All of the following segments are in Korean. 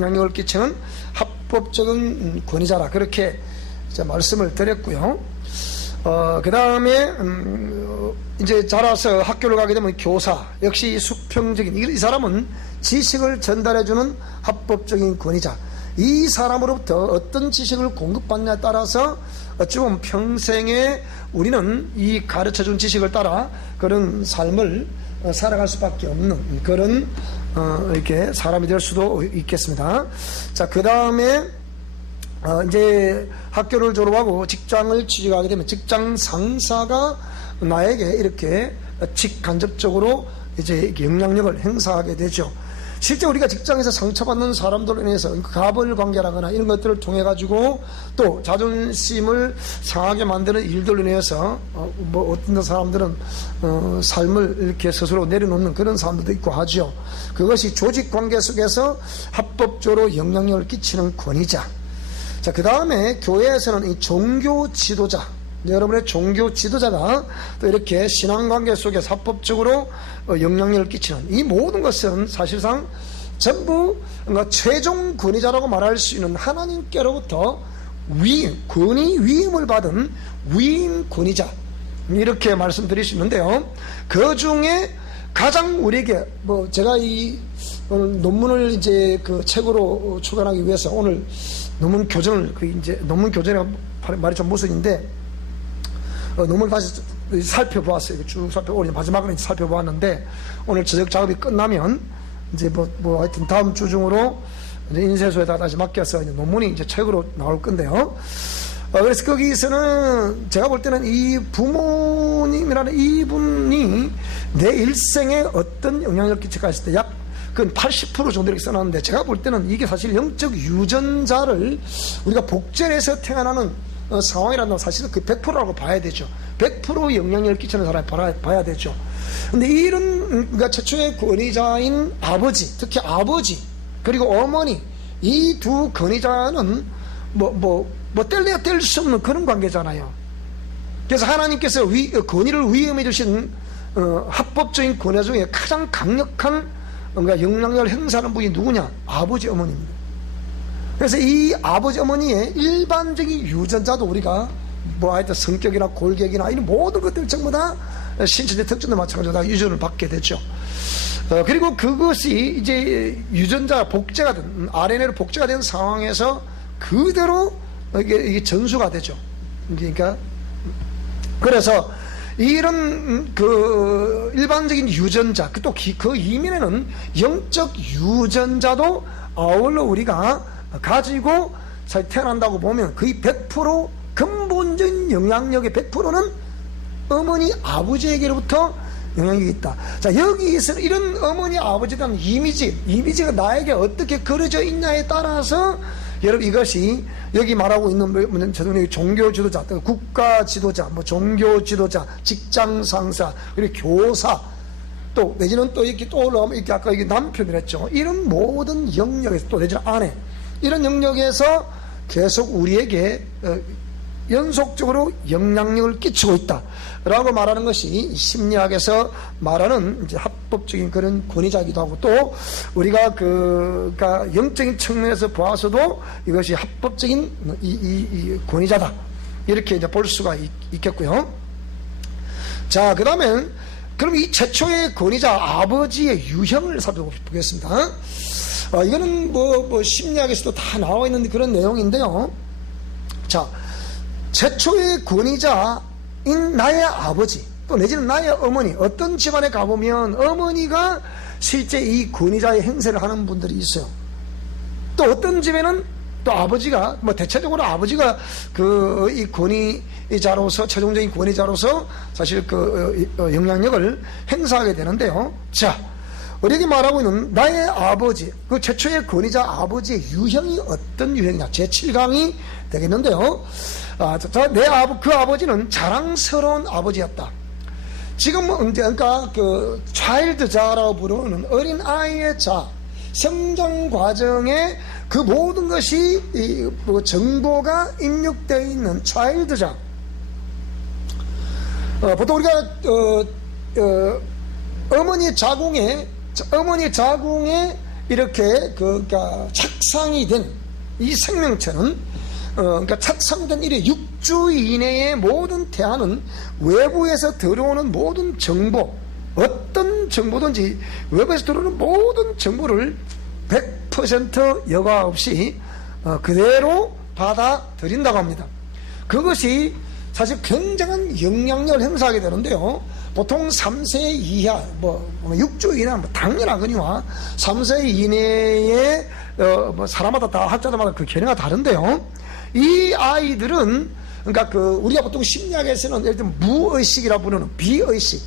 영향력을 끼치는 합법적인 권위자라 그렇게 말씀을 드렸고요. 그 다음에 이제 자라서 학교를 가게 되면 교사 역시 수평적인 이 사람은 지식을 전달해주는 합법적인 권위자. 이 사람으로부터 어떤 지식을 공급받냐에 따라서 어찌 보면 평생에 우리는 이 가르쳐준 지식을 따라 그런 삶을 살아갈 수밖에 없는 그런 이렇게 사람이 될 수도 있겠습니다. 자, 그 다음에 이제 학교를 졸업하고 직장을 취직하게 되면 직장 상사가 나에게 이렇게 직간접적으로 이제 영향력을 행사하게 되죠. 실제 우리가 직장에서 상처받는 사람들로 인해서 가벌 관계라거나 이런 것들을 통해 가지고 또 자존심을 상하게 만드는 일들로 인해서 뭐 어떤 사람들은 삶을 이렇게 스스로 내려놓는 그런 사람들도 있고 하죠. 그것이 조직 관계 속에서 합법적으로 영향력을 끼치는 권위자. 자, 그 다음에 교회에서는 이 종교 지도자, 여러분의 종교 지도자가 또 이렇게 신앙관계 속에서 합법적으로 영향력을 끼치는 이 모든 것은 사실상 전부 최종 권위자라고 말할 수 있는 하나님께로부터 권위 위임을 받은 위임 권위자 이렇게 말씀드릴 수 있는데요. 그 중에 가장 우리에게 제가 이 오늘 논문을 이제 그 책으로 출간하기 위해서 오늘 논문 교정을 논문 교정이 말이 좀 무슨인데 논문을 다시 살펴보았어요. 쭉 오늘 마지막으로 살펴보았는데 오늘 저녁 작업이 끝나면 이제 하여튼 다음 주 중으로 이제 인쇄소에다 다시 맡겨서 이제 논문이 이제 책으로 나올 건데요. 그래서 거기서는 제가 볼 때는 이 부모님이라는 이분이 내 일생에 어떤 영향력을 끼칠까 했을 때 약 그건 80% 정도 이렇게 써놨는데 제가 볼 때는 이게 사실 영적 유전자를 우리가 복제해서 태어나는 상황이라는 건 사실은 그 100%라고 봐야 되죠. 100% 영향력을 끼치는 사람이 봐야 되죠. 근데 이런 그러니까 최초의 권위자인 아버지, 특히 아버지 그리고 어머니 이 두 권위자는 뗄래야 뗄 수 없는 그런 관계잖아요. 그래서 하나님께서 권위를 위임해 주신 합법적인 권위 중에 가장 강력한 그러니까 영향력을 행사하는 분이 누구냐? 아버지 어머니입니다. 그래서 이 아버지 어머니의 일반적인 유전자도 우리가 하여튼 성격이나 골격이나 이런 모든 것들 전부 다 신체적 특징도 마찬가지로 다 유전을 받게 되죠. 그리고 그것이 이제 유전자 복제가 된 RNA로 복제가 된 상황에서 그대로 이게 전수가 되죠. 그러니까 그래서 이런 그 일반적인 유전자 또 그 이면에는 영적 유전자도 아울러 우리가 가지고 태어난다고 보면 거의 100% 근본적인 영향력의 100%는 어머니 아버지에게로부터 영향력이 있다. 자, 여기에서 이런 어머니 아버지에 대한 이미지가 나에게 어떻게 그려져 있냐에 따라서 여러분 이것이 여기 말하고 있는 종교 지도자, 국가 지도자, 종교 지도자, 직장 상사, 그리고 교사, 또 내지는 또 이렇게 또 올라오면 이렇게 아까 이게 남편이랬죠. 이런 모든 영역에서 또 내지는 아내 이런 영역에서 계속 우리에게 연속적으로 영향력을 끼치고 있다라고 말하는 것이 심리학에서 말하는 이제 합법적인 그런 권위자이기도 하고 또 우리가 그러니까 영적인 측면에서 보아서도 이것이 합법적인 이 권위자다 이렇게 이제 볼 수가 있겠고요. 자, 그 다음엔 그럼 이 최초의 권위자 아버지의 유형을 살펴보겠습니다. 이거는 심리학에서도 다 나와 있는 그런 내용인데요. 자, 최초의 권위자인 나의 아버지 또 내지는 나의 어머니 어떤 집안에 가보면 어머니가 실제 이 권위자의 행세를 하는 분들이 있어요. 또 어떤 집에는 또 아버지가 대체적으로 아버지가 이 권위자로서 최종적인 권위자로서 사실 영향력을 행사하게 되는데요. 자, 우리에게 말하고 있는 나의 아버지 그 최초의 권위자 아버지의 유형이 어떤 유형이냐 제7강이 되겠는데요. 그 아버지는 자랑스러운 아버지였다. 지금 그러니까 그 차일드자라고 부르는 어린 아이의 자 성장 과정에 그 모든 것이 정보가 입력되어 있는 차일드자. 보통 우리가 어머니 자궁에 이렇게 그러니까 착상이 된 이 생명체는 그러니까 착상된 이래 6주 이내의 모든 태아는 외부에서 들어오는 모든 정보, 어떤 정보든지 외부에서 들어오는 모든 정보를 100% 여과 없이 그대로 받아들인다고 합니다. 그것이 사실 굉장한 영향력을 행사하게 되는데요. 보통 3세 이하, 6주 이내, 당연하거니와 3세 이내에 사람마다 다 학자들마다 그 견해가 다른데요. 이 아이들은 그러니까 우리가 보통 심리학에서는 예를 들면 무의식이라 부르는 비의식.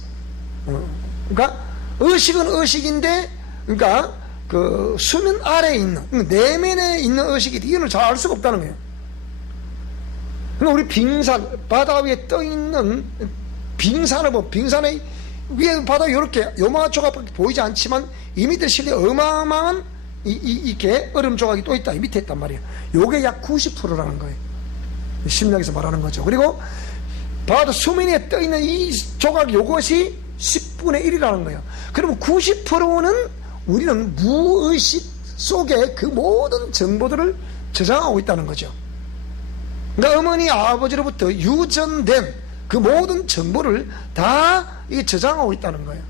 그러니까 의식은 의식인데, 그러니까 그 수면 아래에 있는 내면에 있는 의식이 이걸 잘 알 수가 없다는 거예요. 그러니까 우리 빙산 바다 위에 떠 있는 빙산을 보면 빙산의 위에 바다 이렇게 요마 조각밖에 보이지 않지만 이 밑에 실내 어마어마한 이게 얼음 조각이 또 있다. 이 밑에 있단 말이에요. 요게 약 90%라는 거예요. 심리학에서 말하는 거죠. 그리고 바다 수면에 떠 있는 이 조각 요것이 10분의 1이라는 거예요. 그러면 90%는 우리는 무의식 속에 그 모든 정보들을 저장하고 있다는 거죠. 그러니까 어머니 아버지로부터 유전된 그 모든 정보를 다 저장하고 있다는 거예요.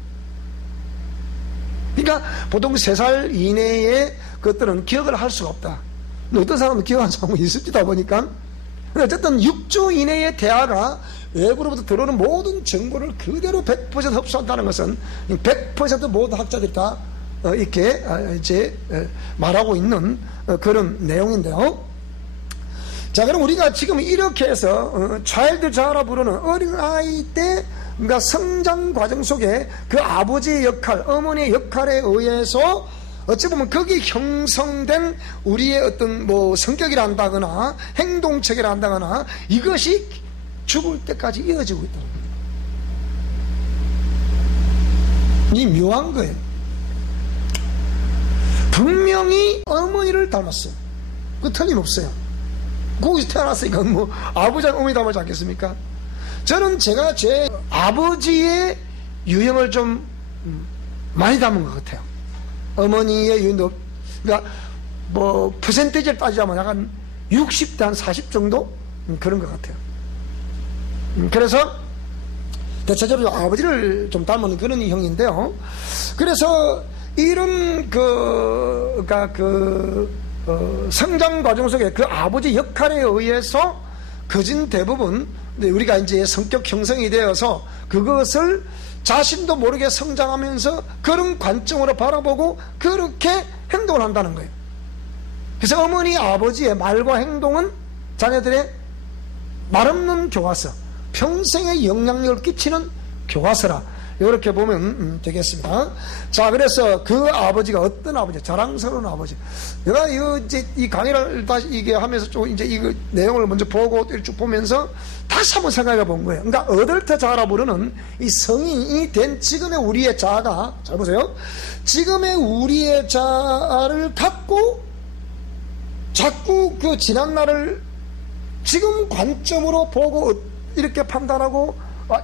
그러니까 보통 3살 이내의 것들은 기억을 할 수가 없다. 근데 어떤 사람은 기억하는 사람은 있습니다 보니까. 어쨌든 6주 이내의 대화가 외부로부터 들어오는 모든 정보를 그대로 100% 흡수한다는 것은 100% 모든 학자들이 다 이렇게 이제 말하고 있는 그런 내용인데요. 자, 그럼 우리가 지금 이렇게 해서 차일드 자라 부르는 어린아이 때 그러니까 성장 과정 속에 그 아버지의 역할, 어머니의 역할에 의해서 어찌 보면 거기 형성된 우리의 어떤 성격이라 한다거나 행동체계라 한다거나 이것이 죽을 때까지 이어지고 있다는 거예요. 이 묘한 거예요. 분명히 어머니를 닮았어요. 그 틀림없어요. 거기서 태어났으니까 아버지랑 어머니 닮았지 않겠습니까? 저는 제가 제 아버지의 유형을 좀 많이 닮은 것 같아요. 어머니의 유형도, 그러니까 퍼센테이지를 따지자면 약간 60대 한 40 정도? 그런 것 같아요. 그래서 대체적으로 아버지를 좀 닮은 그런 형인데요. 그래서 이런 성장 과정 속에 그 아버지 역할에 의해서 거진 대부분 우리가 이제 성격 형성이 되어서 그것을 자신도 모르게 성장하면서 그런 관점으로 바라보고 그렇게 행동을 한다는 거예요. 그래서 어머니 아버지의 말과 행동은 자녀들의 말없는 교과서, 평생의 영향력을 끼치는 교과서라, 이렇게 보면 되겠습니다. 자, 그래서 그 아버지가 어떤 아버지, 자랑스러운 아버지. 내가 이제 이 강의를 다시 이게 하면서 좀 이제 이 내용을 먼저 보고 쭉 보면서 다시 한번 생각해 본 거예요. 그러니까 어덜트 자라 부르는 이 성인이 된 지금의 우리의 자아가, 잘 보세요. 지금의 우리의 자아를 갖고 자꾸 그 지난 날을 지금 관점으로 보고 이렇게 판단하고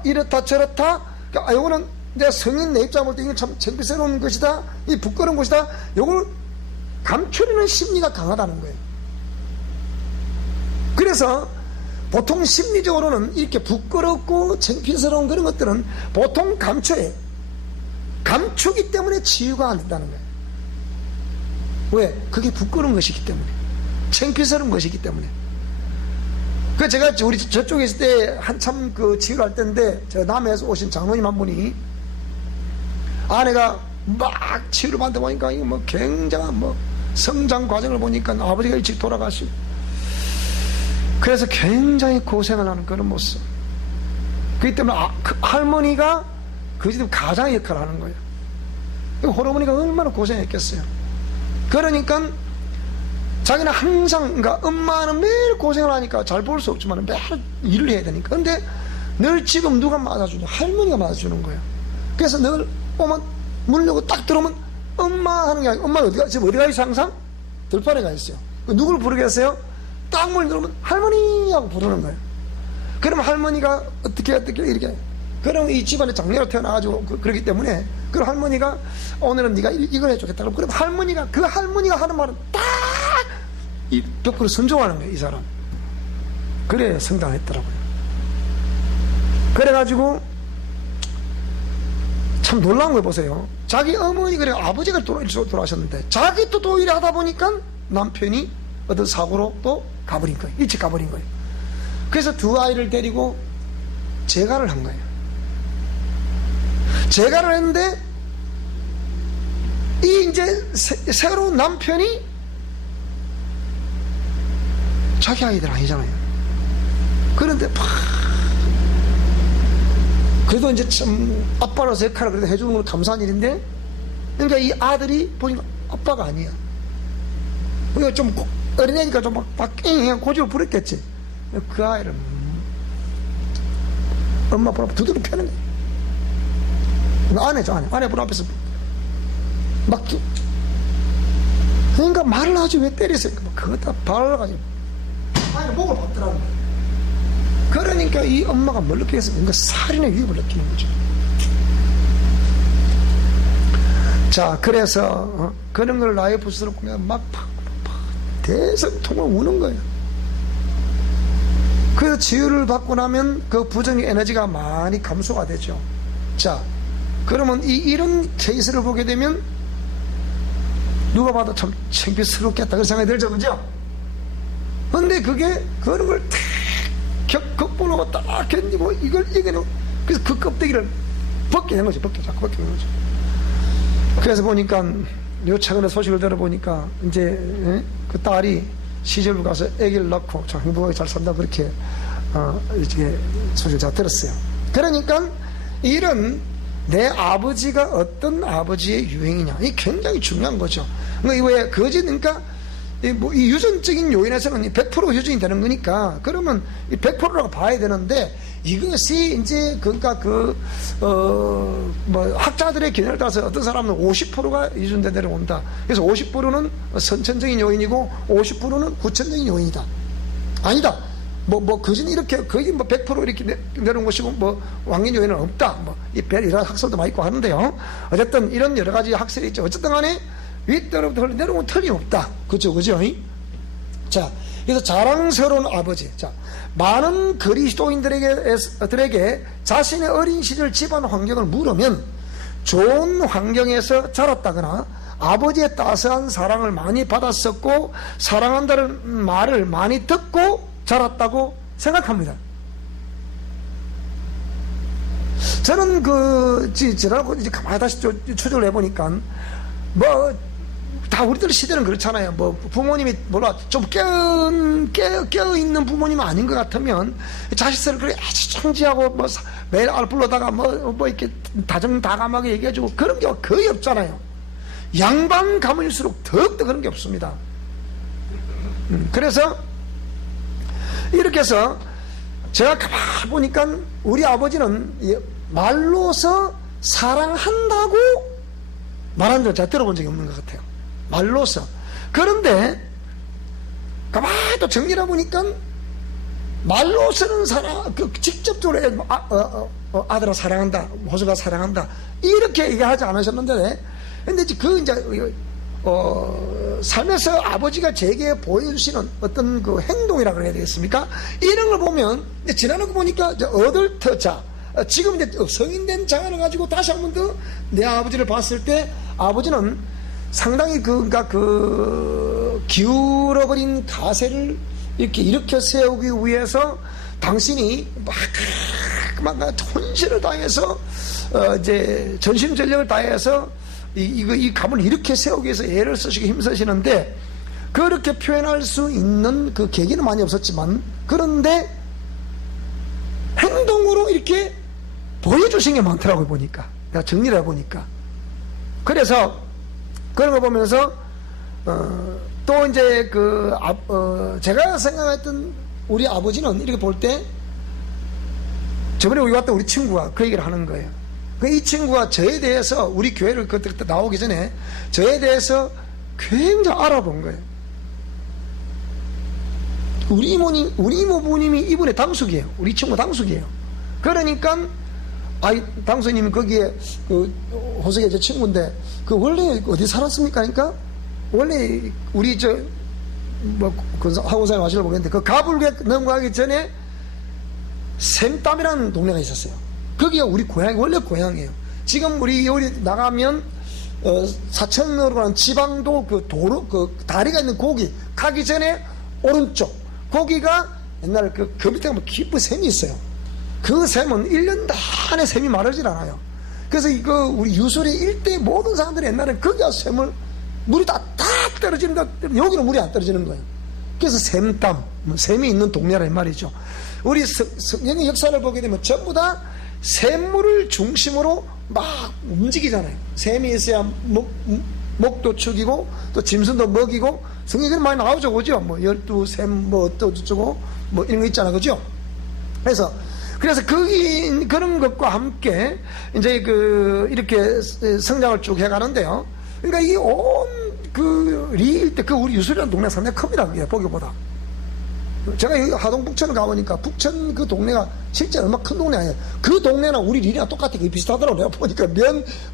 이렇다 저렇다. 그러니까 이거는 내가 성인 내 입장 볼 때 이건 참 창피스러운 것이다, 이 부끄러운 것이다, 이걸 감추려는 심리가 강하다는 거예요. 그래서 보통 심리적으로는 이렇게 부끄럽고 창피스러운 그런 것들은 보통 감춰요. 감추기 때문에 치유가 안 된다는 거예요. 왜? 그게 부끄러운 것이기 때문에, 창피스러운 것이기 때문에. 그 제가 우리 저쪽에 있을 때 한참 그 치유를 할 때인데, 저 남해에서 오신 장로님 한 분이 아내가 막 치유를 받다 보니까 이거 굉장한 성장 과정을 보니까 아버지가 일찍 돌아가시고, 그래서 굉장히 고생을 하는 그런 모습. 그렇기 때문에 그 할머니가 그 집 가장의 역할을 하는 거예요. 할머니가 얼마나 고생했겠어요. 그러니까 자기는 항상, 그러니까 엄마는 매일 고생을 하니까 잘 볼 수 없지만 매일 일을 해야 되니까. 근데 늘 지금 누가 맞아주냐? 할머니가 맞아주는 거예요. 그래서 늘 오면 문 열고 딱 들어오면 엄마 하는 게 아니고, 엄마 지금 어디 가 있어? 항상 들판에 가 있어요. 누구를 부르겠어요? 딱 문 열면 할머니 하고 부르는 거예요. 그럼 할머니가 어떻게 이렇게, 그럼 이 집안에 장녀로 태어나가지고 그렇기 때문에 그럼 할머니가 오늘은 네가 이걸 해주겠다. 그럼 할머니가 하는 말은 딱 이 벽으로 순종하는 거예요, 이 사람. 그래 성장했더라고요. 그래가지고 참 놀라운 걸 보세요. 자기 어머니 그래 아버지가 돌아가셨는데 자기 또 일을 하다 보니까 남편이 어떤 사고로 또 가버린 거예요. 일찍 가버린 거예요. 그래서 두 아이를 데리고 재가를 한 거예요. 재가를 했는데 이 이제 새로운 남편이 자기 아이들 아니잖아요. 그런데 그래도 이제 참 아빠로서 역할을 그래도 해주는 건 감사한 일인데, 그러니까 이 아들이 보니까 아빠가 아니야. 그러니까 좀 어린애니까 좀 막 고집을 부렸겠지. 그 아이를 엄마 분 앞에 두드려 패는 거야. 아내분 앞에서 막 그러니까 말을 하지 왜 때리세요? 그거 다 발라가지고 아니 목을 받더라고. 그러니까 이 엄마가 뭘 느끼겠어? 그러니까 살인의 위협을 느끼는 거죠. 자, 그래서 그런 걸 라이프스럽고 그냥 막 대성통을 우는 거예요. 그래서 치유를 받고 나면 그 부정의 에너지가 많이 감소가 되죠. 자, 그러면 이런 케이스를 보게 되면 누가 봐도 참 창피스럽겠다 그런 생각이 들죠, 그죠? 근데 그런 걸 탁 극복하고 딱 견디고 이걸 이겨내고, 그래서 그 껍데기를 벗게 된 거죠. 자꾸 벗게 된 거죠. 그래서 보니까 요 최근에 소식을 들어보니까 이제 그 딸이 시집을 가서 아기를 낳고 참 행복하게 잘 산다, 그렇게 이렇게 소식을 제가 들었어요. 그러니까 이런 내 아버지가 어떤 아버지의 유행이냐, 이게 굉장히 중요한 거죠. 그러니까 왜 거짓, 그러니까 이 유전적인 요인에서는 100% 유전이 되는 거니까, 그러면 100%라고 봐야 되는데, 이것이 이제 그러니까 학자들의 견해를 따라서 어떤 사람은 50%가 유전돼 내려온다. 그래서 50%는 선천적인 요인이고 50%는 후천적인 요인이다. 아니다. 거진 이렇게 거의 100% 이렇게 내려온 것이고 왕년 요인은 없다. 이런 학설도 많이 있고 하는데요. 어쨌든 이런 여러 가지 학설이 있죠. 어쨌든 간에 윗대로부터 내려오면 틀림없다. 그죠? 자, 그래서 자랑스러운 아버지. 자, 많은 그리스도인들에게 자신의 어린 시절 집안 환경을 물으면 좋은 환경에서 자랐다거나 아버지의 따스한 사랑을 많이 받았었고 사랑한다는 말을 많이 듣고 자랐다고 생각합니다. 저는 지나고 이제 가만히 다시 추적을 해보니까 다 우리들 시대는 그렇잖아요. 부모님이 좀 깨어있는 부모님은 아닌 것 같으면 자식들을 그렇게 아주 청지하고 매일 불러다가 이렇게 다정다감하게 얘기해주고 그런 게 거의 없잖아요. 양반 가문일수록 더욱더 그런 게 없습니다. 그래서 이렇게 해서 제가 가만히 보니까 우리 아버지는 말로서 사랑한다고 말한 적 제가 들어본 적이 없는 것 같아요. 말로서. 그런데 가만히 또 정리를 해보니까 말로서는 직접적으로 아들아 사랑한다, 호수가 사랑한다 이렇게 얘기하지 않으셨는데, 근데 삶에서 아버지가 제게 보여주시는 어떤 그 행동이라고 해야 되겠습니까? 이런 걸 보면 지나는 거 보니까 어덜트자, 지금 이제 성인된 장안을 가지고 다시 한 번 더 내 아버지를 봤을 때 아버지는 상당히 기울어버린 가세를 이렇게 일으켜 세우기 위해서 당신이 막 혼신을 다해서 이제 전심전력을 다해서 이 가문을 이렇게 세우기 위해서 애를 쓰시고 힘쓰시는데, 그렇게 표현할 수 있는 그 계기는 많이 없었지만 그런데 행동으로 이렇게 보여주신 게 많더라고요. 보니까 내가 정리를 해보니까. 그래서 그런 거 보면서 또 이제 제가 생각했던 우리 아버지는 이렇게 볼 때, 저번에 여기 왔던 우리 친구가 그 얘기를 하는 거예요. 이 친구가 저에 대해서 우리 교회를 그때 나오기 전에 저에 대해서 굉장히 알아본 거예요. 우리 이모부님이 이분의 당숙이에요. 우리 친구 당숙이에요. 그러니까 아이, 당수님이 거기에, 호석이 제 친구인데, 원래 어디 살았습니까? 그러니까, 원래, 우리 학원사에 와시려 보겠는데, 가불에 넘어가기 전에, 샘땀이라는 동네가 있었어요. 거기가 우리 원래 고향이에요. 지금 우리 여기 나가면, 사천으로 가는 지방도 도로, 다리가 있는 거기, 가기 전에, 오른쪽, 거기가 옛날에 그 밑에 가면 깊은 샘이 있어요. 그 샘은 1년 내내 샘이 마르질 않아요. 그래서 우리 유수리 일대 모든 사람들이 옛날에 거기 가서 물이 다 떨어지는데 여기는 물이 안 떨어지는 거예요. 그래서 샘땀, 샘이 있는 동네란 말이죠. 우리 성경의 역사를 보게 되면 전부 다 샘물을 중심으로 막 움직이잖아요. 샘이 있어야 목도 축이고 또 짐승도 먹이고 성경에 많이 나오죠, 그죠? 12샘 어쩌고 이런 거 있잖아, 그죠? 그래서 그런 것과 함께 이제 이렇게 성장을 쭉 해가는데요. 그러니까 이 리일대 우리 유수리라는 동네가 상당히 큽니다, 그게 보기보다. 제가 하동 북천을 가보니까 북천 그 동네가 실제 얼마 큰 동네 아니에요. 그 동네나 우리 리랑 똑같아, 거의 비슷하더라고. 내가 보니까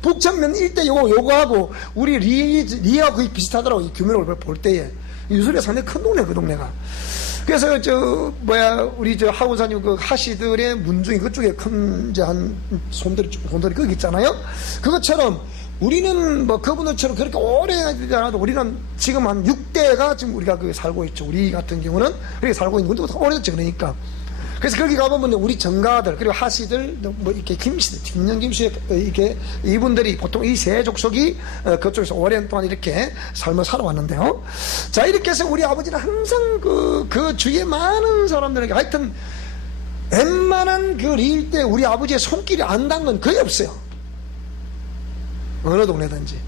북천면 일대 요거하고 우리 리하고 거의 비슷하더라고, 이 규모를 볼 때에. 유수리가 상당히 큰 동네, 그 동네가. 그래서 우리 하원사님 하시들의 문중이 그쪽에 큰 한 손들이 거기 있잖아요. 그것처럼 우리는 그분들처럼 그렇게 오래 하지 않아도 우리는 지금 한 6대가 지금 우리가 살고 있죠. 우리 같은 경우는 그렇게 살고 있는 건데 오래됐죠, 그러니까. 그래서 거기 가보면 우리 정가들 그리고 하시들 이렇게 김씨들, 김영 김씨 이렇게 이분들이 보통 이 세 족속이 그쪽에서 오랜 동안 이렇게 삶을 살아왔는데요. 자, 이렇게 해서 우리 아버지는 항상 그 주위에 많은 사람들에게 하여튼 웬만한 리일 때 우리 아버지의 손길이 안 닿은 건 거의 없어요. 어느 동네든지.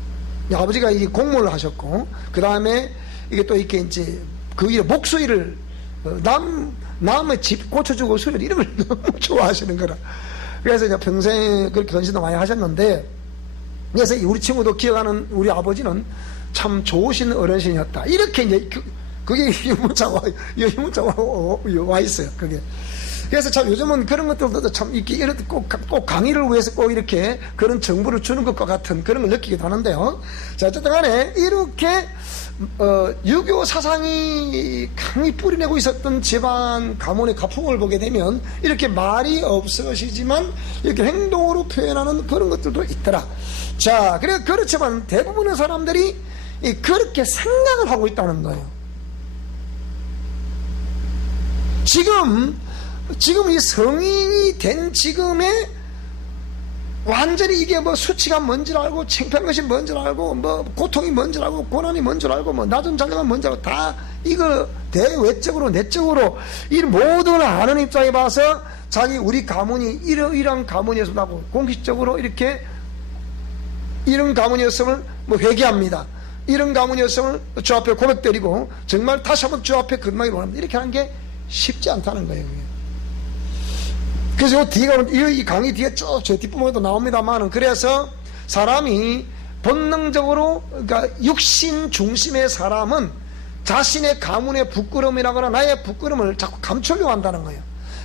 아버지가 이 공무원을 하셨고, 그 다음에 이게 또 이렇게 이제 목수일을 남의 집 고쳐주고 수일 이런 걸 너무 좋아하시는 거라. 그래서 이제 평생 그렇게 헌신도 많이 하셨는데, 그래서 우리 친구도 기억하는 우리 아버지는 참 좋으신 어르신이었다. 이렇게 이제 그게 문자가 와 있어요. 그게. 그래서 참 요즘은 그런 것들도 참 이렇게 꼭 강의를 위해서 꼭 이렇게 그런 정보를 주는 것과 같은 그런 걸 느끼기도 하는데요. 자, 어쨌든 간에 이렇게 유교 사상이 강히 뿌리내고 있었던 집안 가문의 가풍을 보게 되면 이렇게 말이 없으시지만 이렇게 행동으로 표현하는 그런 것들도 있더라. 자, 그렇지만 대부분의 사람들이 그렇게 생각을 하고 있다는 거예요. 지금 이 성인이 된 지금에 완전히 이게 수치가 뭔지 알고 창피한 것이 뭔지 알고 고통이 뭔지 알고 고난이 뭔지 알고 낮은 자녀가 뭔지 알고 다 이거 대외적으로 내적으로 이 모든 아는 입장에 봐서 우리 가문이 이런 가문이었으면 하고 공식적으로 이렇게 이런 가문이었음을 회개합니다. 이런 가문이었음을 주 앞에 고백드리고 정말 다시 한번 주 앞에 건강히 원합니다. 이렇게 하는 게 쉽지 않다는 거예요. 그래서 이 강의 뒤에 쭉 저 뒷부분에도 나옵니다만은 그래서 사람이 본능적으로 그러니까 육신 중심의 사람은 자신의 가문의 부끄러움이라거나 나의 부끄러움을 자꾸 감추려고 한다는 거예요.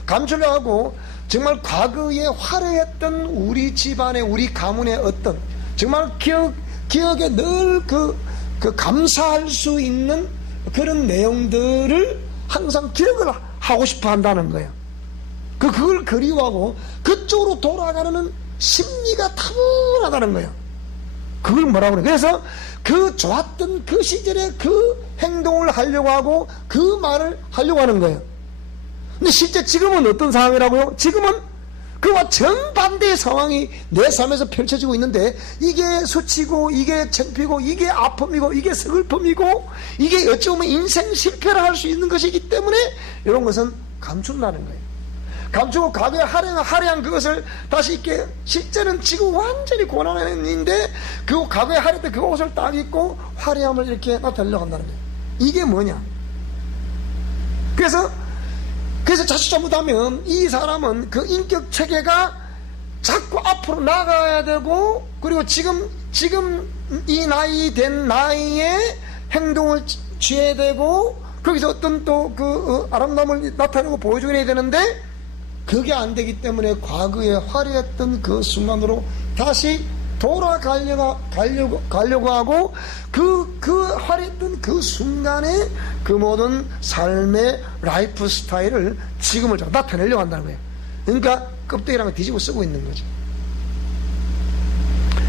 감추려고 하고 정말 과거에 화려했던 우리 집안의 우리 가문의 어떤 정말 기억에 늘 감사할 수 있는 그런 내용들을 항상 기억을 하고 싶어 한다는 거예요. 그걸 그리워하고 그쪽으로 돌아가는 심리가 타분하다는 거예요. 그걸 뭐라고 그래요? 그래서 좋았던 그 시절에 그 행동을 하려고 하고 그 말을 하려고 하는 거예요. 근데 실제 지금은 어떤 상황이라고요? 지금은 그와 정반대의 상황이 내 삶에서 펼쳐지고 있는데 이게 수치고 이게 창피고 이게 아픔이고 이게 슬픔이고 이게 어찌 보면 인생 실패를 할 수 있는 것이기 때문에 이런 것은 감춘다는 거예요. 감추고 과거에 화려한 그것을 다시 이렇게 실제는 지금 완전히 고난인데 그 과거에 화려했던 그 옷을 딱 입고 화려함을 이렇게 나타내려고 한다는 거예요. 이게 뭐냐? 그래서 자칫 잘못하면 이 사람은 그 인격 체계가 자꾸 앞으로 나가야 되고 그리고 지금 이 나이 된 나이에 행동을 취해야 되고 거기서 어떤 또 아름다움을 나타내고 보여줘야 되는데 그게 안 되기 때문에 과거에 화려했던 그 순간으로 다시 돌아가려고 하고 그 화려했던 그 순간에 그 모든 삶의 라이프 스타일을 지금을 나타내려고 한다는 거예요. 그러니까 껍데기랑 뒤집어 쓰고 있는 거죠.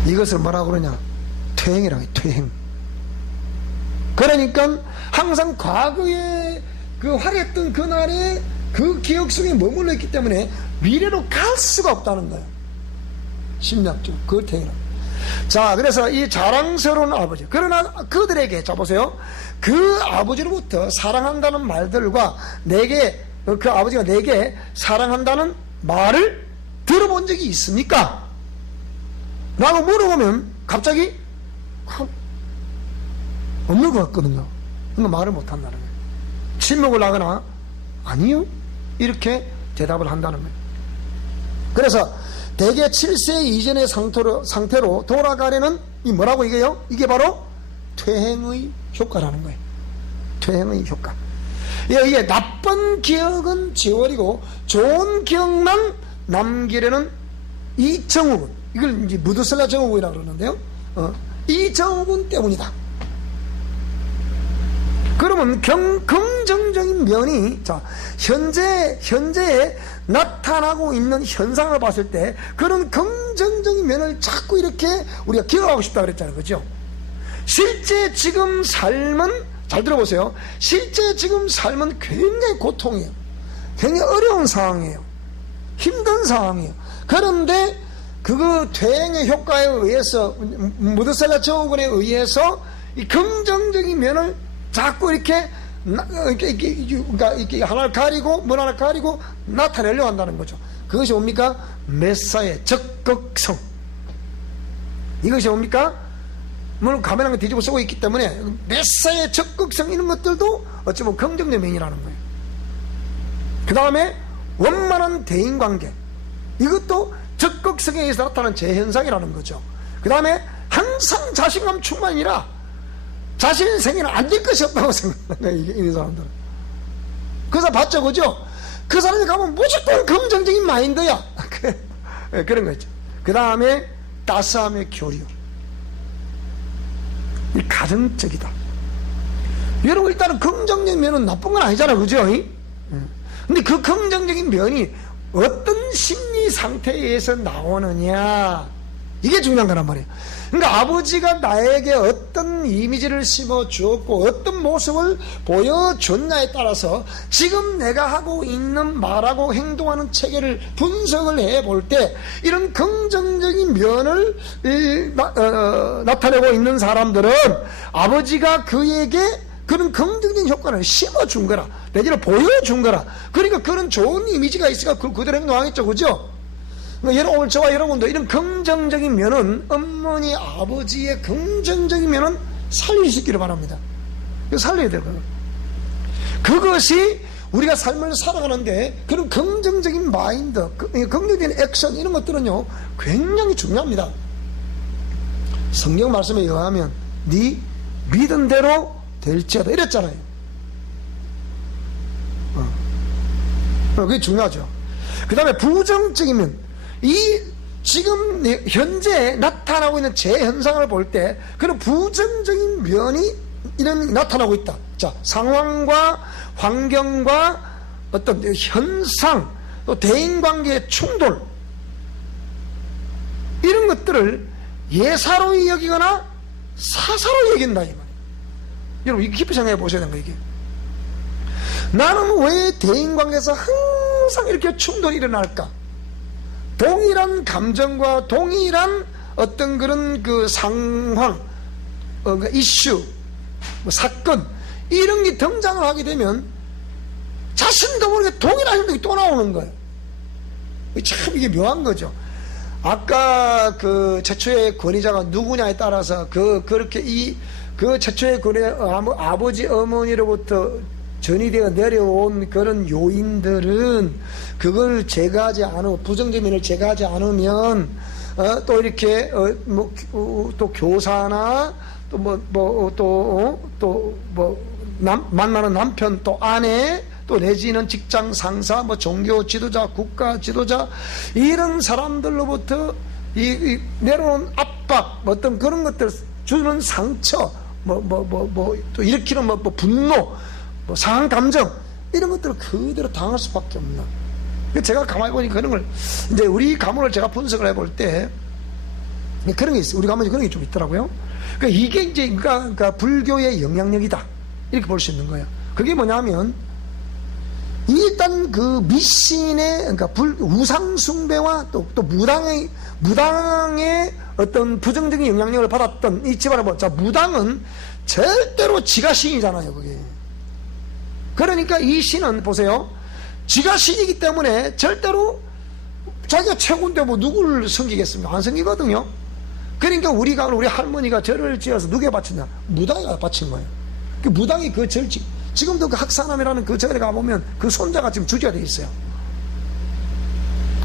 이것을 뭐라고 그러냐? 퇴행이라고 해요. 퇴행. 그러니까 항상 과거에 그 화려했던 그날의 그 기억 속에 머물러 있기 때문에 미래로 갈 수가 없다는 거예요. 심리학적으로 그걸 퇴행이라고. 자, 그래서 이 자랑스러운 아버지, 그러나 그들에게, 자 보세요, 그 아버지로부터 사랑한다는 말들과 내게, 그 아버지가 내게 사랑한다는 말을 들어본 적이 있습니까? 라고 물어보면 갑자기 없는 것 같거든요. 그러니까 말을 못한다는 거예요. 침묵을 하거나 아니요, 이렇게 대답을 한다는 거예요. 그래서 대개 7세 이전의 상태로 돌아가려는 이 뭐라고 이게요? 이게 바로 퇴행의 효과라는 거예요. 퇴행의 효과. 이게 나쁜 기억은 지워버리고 좋은 기억만 남기려는 이 정후군, 이걸 이제 무드셀라 정후군이라고 그러는데요. 이 정후군 때문이다. 그러면 긍정적인 면이, 자, 현재에 나타나고 있는 현상을 봤을 때 그런 긍정적인 면을 자꾸 이렇게 우리가 기억하고 싶다 그랬잖아요. 그죠? 실제 지금 삶은, 잘 들어보세요. 실제 지금 삶은 굉장히 고통이에요. 굉장히 어려운 상황이에요. 힘든 상황이에요. 그런데 그거 퇴행의 효과에 의해서, 무드셀라 증후군에 의해서 이 긍정적인 면을 자꾸 이렇게 하나를 가리고 뭘 하나 가리고 나타내려고 한다는 거죠. 그것이 뭡니까? 메사의 적극성. 이것이 뭡니까? 물론 카메라가 뒤집어 쓰고 있기 때문에 메사의 적극성, 이런 것들도 어찌보면 긍정적 면이라는 거예요. 그 다음에 원만한 대인관계, 이것도 적극성에 의해서 나타나는 재현상이라는 거죠. 그 다음에 항상 자신감 충만이라 자신의 생애는 안 될 것이 없다고 생각하는 거예요, 이 사람들은. 그래서 봤죠, 그죠? 그 사람이 가면 무조건 긍정적인 마인드야. 그런 거죠. 그 다음에 따스함의 교류. 이 가정적이다. 여러분, 일단은 긍정적인 면은 나쁜 건 아니잖아, 그죠? 근데 그 긍정적인 면이 어떤 심리 상태에 의해서 나오느냐, 이게 중요한 거란 말이에요. 그러니까 아버지가 나에게 어떤 이미지를 심어 주었고 어떤 모습을 보여줬냐에 따라서 지금 내가 하고 있는, 말하고 행동하는 체계를 분석을 해볼 때 이런 긍정적인 면을 나타내고 있는 사람들은 아버지가 그에게 그런 긍정적인 효과를 심어준 거라, 내지는 보여준 거라. 그러니까 그런 좋은 이미지가 있으니까 그대로 행동하겠죠, 그죠? 여러분, 오늘 저와 여러분도 이런 긍정적인 면은, 어머니, 아버지의 긍정적인 면은 살릴 수 있기를 바랍니다. 살려야 되거든요. 그것이 우리가 삶을 살아가는데 그런 긍정적인 마인드, 긍정적인 액션, 이런 것들은요 굉장히 중요합니다. 성경 말씀에 의하면 네 믿은 대로 될지어다, 이랬잖아요. 그게 중요하죠. 그 다음에 부정적인 면, 이 지금 현재 나타나고 있는 재현상을 볼 때 그런 부정적인 면이 이런 나타나고 있다. 자, 상황과 환경과 어떤 현상, 또 대인관계의 충돌, 이런 것들을 예사로이 여기거나 사사로이 여긴다, 이 말이에요. 여러분, 이거 깊이 생각해 보셔야 되는 거예요. 이게 나는 왜 대인관계에서 항상 이렇게 충돌이 일어날까? 동일한 감정과 동일한 어떤 그런 그 상황, 이슈, 사건, 이런 게 등장을 하게 되면 자신도 모르게 동일한 행동이 또 나오는 거예요. 참 이게 묘한 거죠. 아까 그 최초의 권위자가 누구냐에 따라서 그렇게 그 최초의 권위자, 아버지, 어머니로부터 전이되어 내려온 그런 요인들은 그걸 제거하지 않으면, 부정적인 면을 제거하지 않으면 또 이렇게 또 교사나 또 만나는 남편, 또 아내, 또 내지는 직장 상사, 뭐 종교 지도자, 국가 지도자, 이런 사람들로부터 이 내려오는 압박, 어떤 그런 것들 주는 상처, 또 일으키는 분노, 상한 감정, 이런 것들을 그대로 당할 수밖에 없는. 제가 가만히 보니까 그런 걸, 이제 우리 가문을 제가 분석을 해볼 때, 그런 게 있어요. 우리 가문이 그런 게 좀 있더라고요. 그러니까 이게 이제, 그러니까 불교의 영향력이다. 이렇게 볼 수 있는 거예요. 그게 뭐냐면, 일단 그 미신의, 그러니까 우상숭배와 또 무당의 어떤 부정적인 영향력을 받았던 이 집안의 자, 무당은 절대로 지가 신이잖아요, 그게. 그러니까 이 신은 보세요. 지가 신이기 때문에 절대로 자기가 최고인데 뭐 누구를 섬기겠습니까? 안 섬기거든요. 그러니까 우리 할머니가 절을 지어서 누구에 바쳤냐? 무당이가 바친 거예요. 그 무당이 그 절, 지금도 그 학사남이라는 그 절에 가보면 그 손자가 지금 주지가 돼 있어요.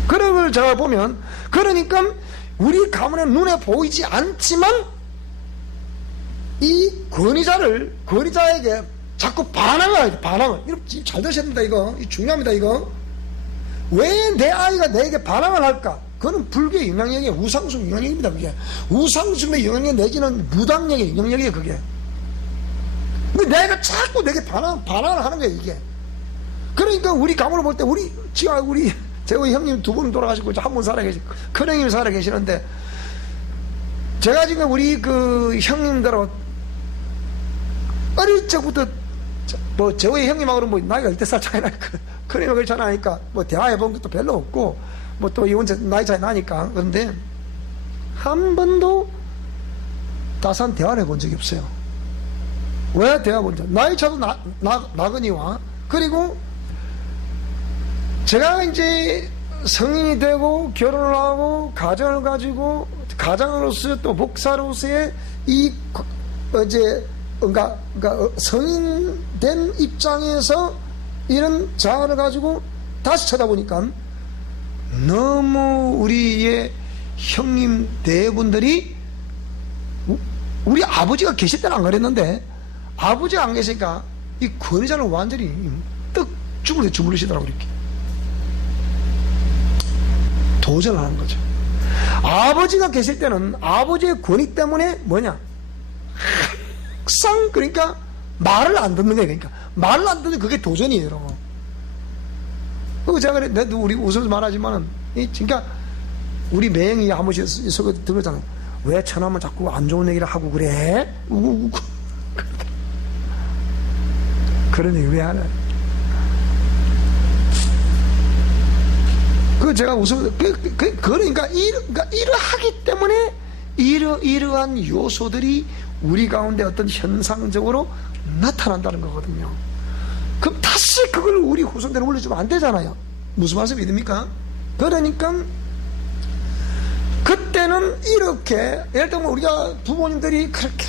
그런 걸 제가 보면, 그러니까 우리 가문에 눈에 보이지 않지만 이 권위자에게 자꾸 반항을. 이렇게 잘 들으셔야 됩니다, 이거. 이 중요합니다, 이거. 왜 내 아이가 내게 반항을 할까? 그거는 불교의 영향력이에요. 우상숭 영향력입니다, 그게. 우상숭의 영향력 내지는 무당력의 영향력이에요, 그게. 근데 내가 자꾸 내게 반항을 하는 거예요, 이게. 그러니까 우리 가문을 볼 때, 제가 형님 두 분 돌아가시고 한 분 살아계시고, 큰 형님이 살아계시는데, 제가 지금 우리 그 형님들하고 어릴 적부터 저희 형님하고는 나이가 10살 차이 나니까, 큰 형님하고 차이 나니까, 대화해본 것도 별로 없고, 또 이혼 나이 차이 나니까. 그런데, 한 번도 따스한 대화를 해본 적이 없어요. 왜 대화 본 적? 나이 차도 나거니와, 그리고, 제가 이제 성인이 되고, 결혼을 하고, 가정을 가지고, 가장으로서 또 목사로서의 그러니까 성인된 입장에서 이런 자아를 가지고 다시 쳐다보니까 너무 우리의 형님 대분들이 우리 아버지가 계실 때는 안 그랬는데 아버지가 안 계시니까 이 권위자를 완전히 떡 주무르시더라고 이렇게 도전을 하는 거죠. 아버지가 계실 때는 아버지의 권위 때문에 뭐냐 항상 그러니까 말을 안 듣는 거예요. 그러니까 말을 안 듣는 그게 도전이에요, 여러분. 그리고 제가 그래, 내도 우리 웃으면서 말하지만은, 그러니까 우리 매형이 한 번씩 속에 들었잖아요. 왜 처남은 자꾸 안 좋은 얘기를 하고 그래? 그런 얘기 왜 하나? 그 제가 웃으면서 그러니까 이러하기 때문에 이러한 요소들이 우리 가운데 어떤 현상적으로 나타난다는 거거든요. 그럼 다시 그걸 우리 후손들에 올려주면 안 되잖아요. 무슨 말씀이 됩니까? 그러니까 그때는 이렇게 예를 들면 우리가 부모님들이 그렇게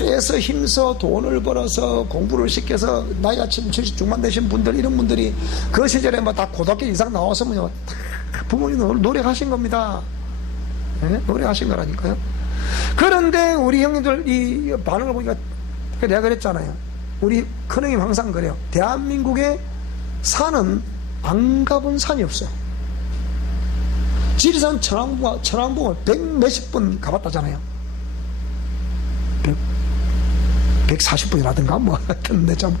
해서 힘써 돈을 벌어서 공부를 시켜서 나이가 70 중반 되신 분들 이런 분들이 그 시절에 다 고등학교 이상 나와서 부모님 노력하신 겁니다. 네? 노력하신 거라니까요. 그런데 우리 형님들 이 반응을 보니까 내가 그랬잖아요. 우리 큰형님 항상 그래요. 대한민국에 산은 안 가본 산이 없어요. 지리산 천왕봉을 100몇십 번 가봤다잖아요. 140번이라든가 하여튼 참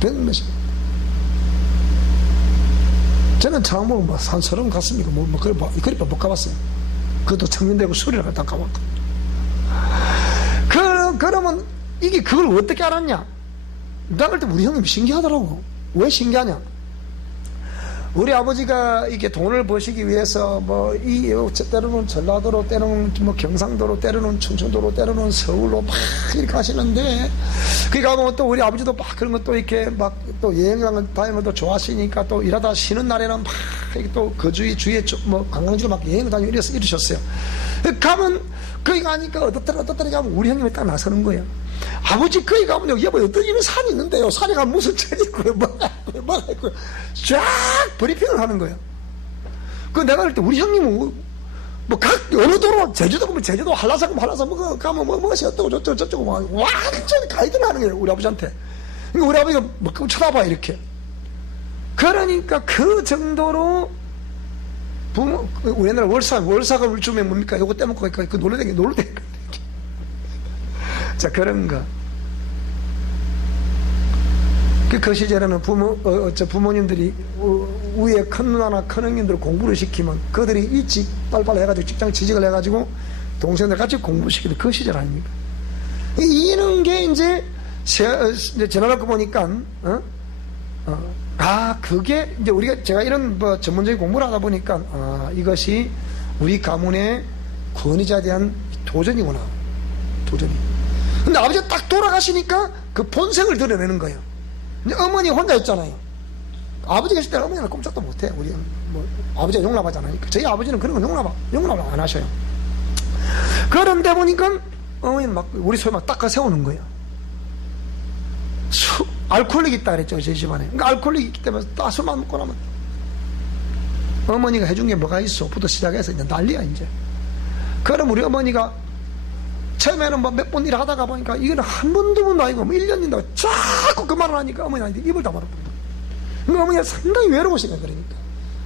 100몇십 번. 저는 천왕봉은 산 30번 갔습니까? 그리 못 가봤어요. 그것도 청년대고 수리를 갔다 가봤거든요. 그러면 이게 그걸 어떻게 알았냐? 나 그럴 때 우리 형님이 신기하더라고. 왜 신기하냐? 우리 아버지가 이게 돈을 버시기 위해서 때로는 전라도로, 때로는 경상도로, 때로는 충청도로, 때로는 서울로 막 이렇게 가시는데, 그러니까 또 우리 아버지도 막 그런 것도 이렇게 또 여행을 다니는 것도 좋아하시니까 또 일하다 쉬는 날에는 막 이렇게 또 그 주위에 관광지로 막 여행을 다니고 이러셨어요. 가면 거기 가니까 어떻더라 가면 우리 형님이 딱 나서는 거예요. 아버지 거기 가면 여보 어떤 이런 산이 있는데요. 산에 가면 무슨 절이 있고요. 뭐가 있고요. 쫙 브리핑을 하는 거예요. 그 내가 그럴 때 우리 형님은 어느 도로 제주도 가면 제주도 한라산 가면 뭐가 어떠고 저쩌고 막 완전히 가이드를 하는 거예요. 우리 아버지한테. 그러니까 우리 아버지가 쳐다봐 이렇게. 그러니까 그 정도로 부모, 우리 옛날에 월사가 울주면 뭡니까? 요거 떼먹고 가니까 그 놀래대기. 자, 그런 거. 그 시절에는 부모님들이 위에 큰 누나나 큰 형님들 공부를 시키면 그들이 일찍 빨리빨리 해가지고 직장 취직을 해가지고 동생들 같이 공부시키는 그 시절 아닙니까? 이런 게 이제 지나가고 보니까, 그게 이제 제가 이런 전문적인 공부를 하다 보니까, 이것이 우리 가문의 권위자에 대한 도전이구나. 도전이. 근데 아버지가 딱 돌아가시니까 그 본색을 드러내는 거예요. 이제 어머니 혼자 있잖아요. 아버지 계실 때는 어머니는 꼼짝도 못해. 우리 아버지가 용납하지 않으니까. 저희 아버지는 그런 건 용납을 안 하셔요. 그런데 보니까 어머니는 막 우리 소위 막 닦아 세우는 거예요. 알코올릭이 있다 그랬죠, 저희 집안에. 그러니까 알코올릭이 있기 때문에 술만 먹고 나면 어머니가 해준 게 뭐가 있어? 부터 시작해서 이제 난리야, 이제. 그럼 우리 어머니가 처음에는 몇 번 일 하다가 보니까 이거는 한 번, 두 번도 아니고 1년 된다고 자꾸 그 말을 하니까 어머니한테 입을 다물어버려요. 그러니까 어머니가 상당히 외로우신 거예요,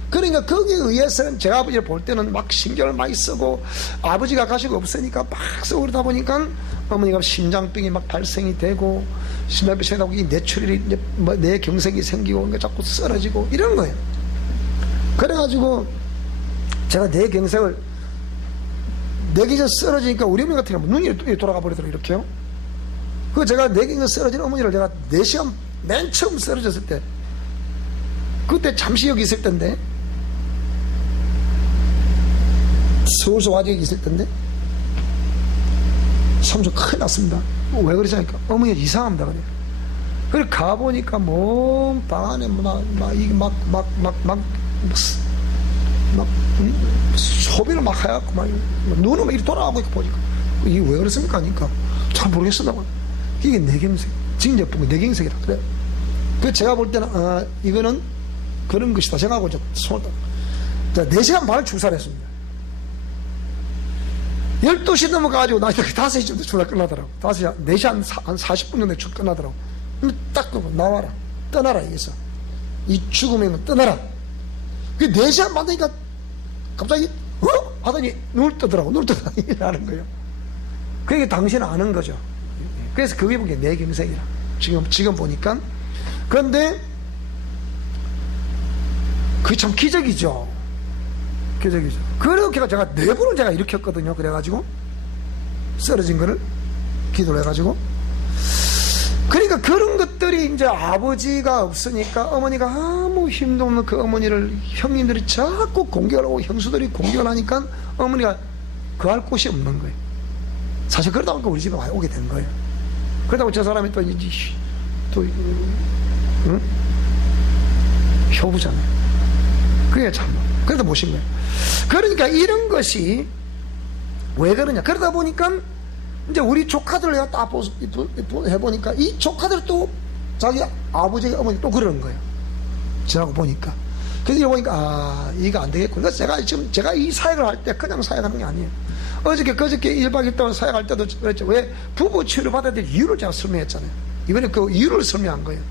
그러니까 거기에 의해서 제가 아버지를 볼 때는 막 신경을 많이 쓰고 아버지가 가시고 없으니까 막 쓰고 그러다 보니까 어머니가 심장병이 막 발생이 되고 심장병이 생기고 뇌출혈이 뇌경색이 생기고 그러니까 자꾸 쓰러지고 이런 거예요. 그래가지고 제가 뇌경색을 뇌경색 쓰러지니까 우리 어머니 같은 경우는 눈이 돌아가 버리더라고요. 이렇게요. 그 제가 뇌경색 쓰러진 어머니를 제가 4시간 맨 처음 쓰러졌을 때 그때 잠시 여기 있을 텐데 서울서 와서 여기 있을 텐데 삼촌 큰일 났습니다. 왜 그러지 않을까? 어머니가 이상합니다. 그래. 그래 가보니까 몸 방 안에 소비를 막 해갖고 막 눈은 막 이렇게 돌아가고 있고 보니까 이게 왜 그렇습니까? 하니까 잘 모르겠어. 이게 뇌경색. 지금 예쁜 거 뇌경색이라 그래. 그 제가 볼 때는 이거는 그런 것이다 생각하고 이제 손을 4시간 반을 출사를 했습니다. 12시 넘어가가지고 나 5시쯤 출사 끝나더라고. 4시 한 40분 정도에 출 끝나더라고. 딱 그거 나와라. 떠나라. 이게서. 이 죽음이면 떠나라. 그 4시간 반 되니까 갑자기 하더니 눈을 뜨더라고. 눈을 뜨더니 일어나는 거예요. 그게 당신은 아는 거죠. 그래서 그게 보기에 뇌경색이라. 지금 보니까. 그런데 그게 참 기적이죠. 기적이죠. 그렇게 제가 4번을 제가 일으켰거든요. 그래가지고 쓰러진 거를 기도를 해가지고. 그러니까 그런 것들이 이제 아버지가 없으니까 어머니가 아무 힘도 없는 그 어머니를 형님들이 자꾸 공격을 하고 형수들이 공격을 하니까 어머니가 그할 곳이 없는 거예요. 사실 그러다 보니까 우리 집에 오게 된 거예요. 그러다 보니 저 사람이 또 효부잖아요. 그게 참 그래도 모신 거예요. 그러니까 이런 것이 왜 그러냐? 그러다 보니까 이제 우리 조카들 내가 딱 해보니까 이 조카들 또 자기 아버지 어머니 또 그러는 거예요. 지나고 보니까. 그래서 보니까 이거 안 되겠고. 그래서 제가 이 사역을 할 때 그냥 사역하는 게 아니에요. 그저께 1박 2일 사역할 때도 그랬죠. 왜 부부 치유를 받아야 될 이유를 제가 설명했잖아요. 이번에 그 이유를 설명한 거예요.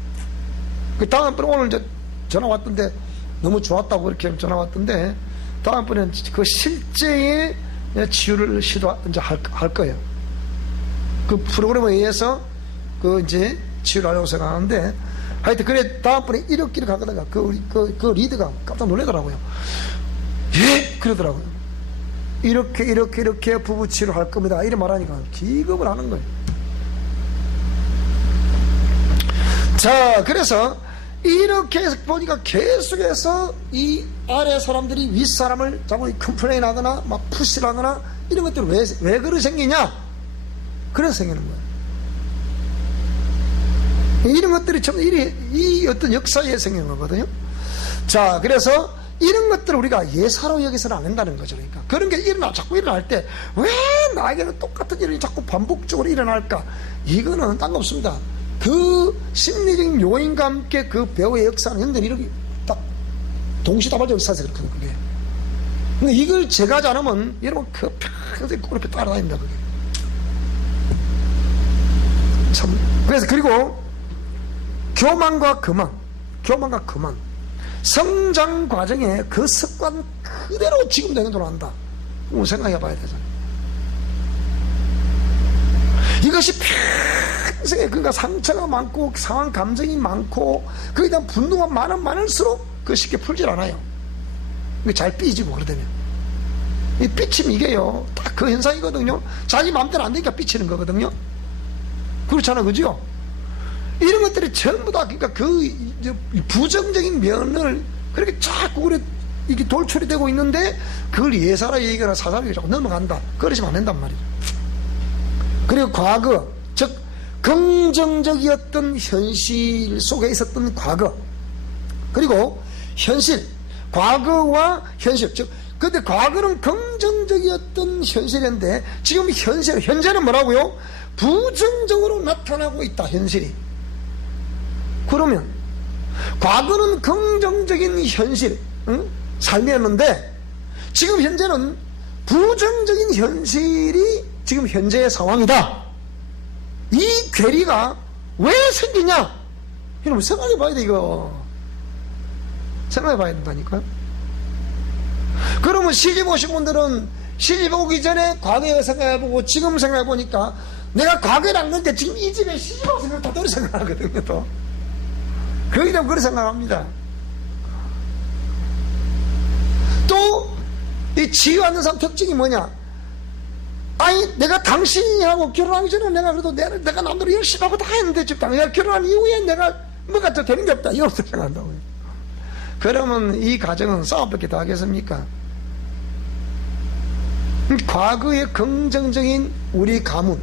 그 다음번에 오늘 이제 전화 왔던데 너무 좋았다고 그렇게 전화 왔던데 다음번에는 그 실제의 치유를 이제 할 거예요. 그 프로그램에 의해서 그 이제 치유를 하려고 생각하는데 하여튼 그래 다음번에 이렇게 가다가 그 리더가 깜짝 놀라더라고요. 예? 그러더라고요. 이렇게 부부 치유를 할 겁니다. 이래 말하니까 기겁을 하는 거예요. 자, 그래서 이렇게 보니까 계속해서 이 아래 사람들이 윗 사람을 자꾸 컴플레인 하거나 막 푸시를 하거나 이런 것들이 왜 그러 생기냐? 그래서 생기는 거예요. 이런 것들이 참 이 어떤 역사에 생기는 거거든요. 자, 그래서 이런 것들을 우리가 예사로 여기서는 안 한다는 거죠. 그러니까 그런 게 자꾸 일어날 때 왜 나에게는 똑같은 일이 자꾸 반복적으로 일어날까? 이거는 딴 거 없습니다. 그 심리적인 요인과 함께 그 배우의 역사는 형들이 이렇게 딱 동시다발적 역사에서 그렇거든요. 그게. 근데 이걸 제가 하지 않으면 여러분 그 평생 그렇게 따라다닙니다. 그게. 참. 그래서 그리고 교만과 거만. 성장 과정에 그 습관 그대로 지금도 행동을 한다. 생각해 봐야 되잖아요. 이것이 평생에 그러니까 상처가 많고 상한 감정이 많고 거기에 대한 분노가 많을수록 그 쉽게 풀질 않아요. 잘 삐지고 그러다면 이 삐침 이게요 딱 그 현상이거든요. 자기 마음대로 안 되니까 삐치는 거거든요. 그렇잖아, 그죠? 이런 것들이 전부 다 그러니까 그 부정적인 면을 그렇게 자꾸 그래 이게 돌출이 되고 있는데 그걸 예사라 얘기하나 사사라 얘기하고 넘어간다. 그러시면 안 된단 말이죠. 그리고 과거, 즉 긍정적이었던 현실 속에 있었던 과거, 그리고 현실, 과거와 현실, 즉 근데 과거는 긍정적이었던 현실인데 지금 현재는 뭐라고요? 부정적으로 나타나고 있다, 현실이. 그러면 과거는 긍정적인 현실, 삶이었는데 지금 현재는 부정적인 현실이 지금 현재의 상황이다. 이 괴리가 왜 생기냐? 여러분 생각해 봐야 돼. 이거 생각해 봐야 된다니까요. 그러면 시집 오신 분들은 시집 오기 전에 과거에 생각해보고 지금 생각해보니까 내가 과거에는 건데 지금 이 집에 시집 와서 다 다르게 생각하거든요. 또 거의 다 그렇게 생각합니다. 또 이 치유하는 사람 특징이 뭐냐? 아니 내가 당신하고 결혼하기 전에 내가 그래도 내가 남대로 열심히 하고 다 했는데 지금 내가 결혼한 이후에 내가 뭐가 더 되는 게 없다, 이렇게 생각한다고요. 그러면 이 가정은 싸움밖에 더 하겠습니까? 과거의 긍정적인 우리 가문,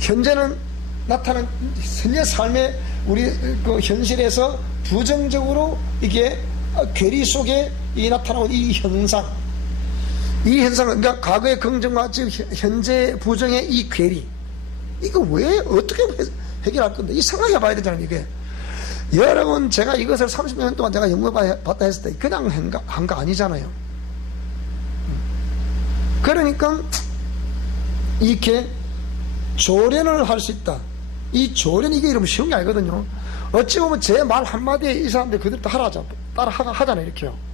현재는 나타난 현재 삶의 우리 그 현실에서 부정적으로 이게 괴리 속에 나타나고 이 현상, 이 현상은 그러니까 과거의 긍정과 지금 현재 부정의 이 괴리, 이거 왜 어떻게 해결할 건데? 이 생각해 봐야 되잖아요. 이게 여러분 제가 이것을 30년 동안 제가 연구받다 했을 때 그냥 한 거 아니잖아요. 그러니까 이렇게 조련을 할 수 있다. 이 조련, 이게 이러면 쉬운 게 아니거든요. 어찌 보면 제 말 한마디에 이 사람들 그대로 따라 하잖아요. 이렇게요.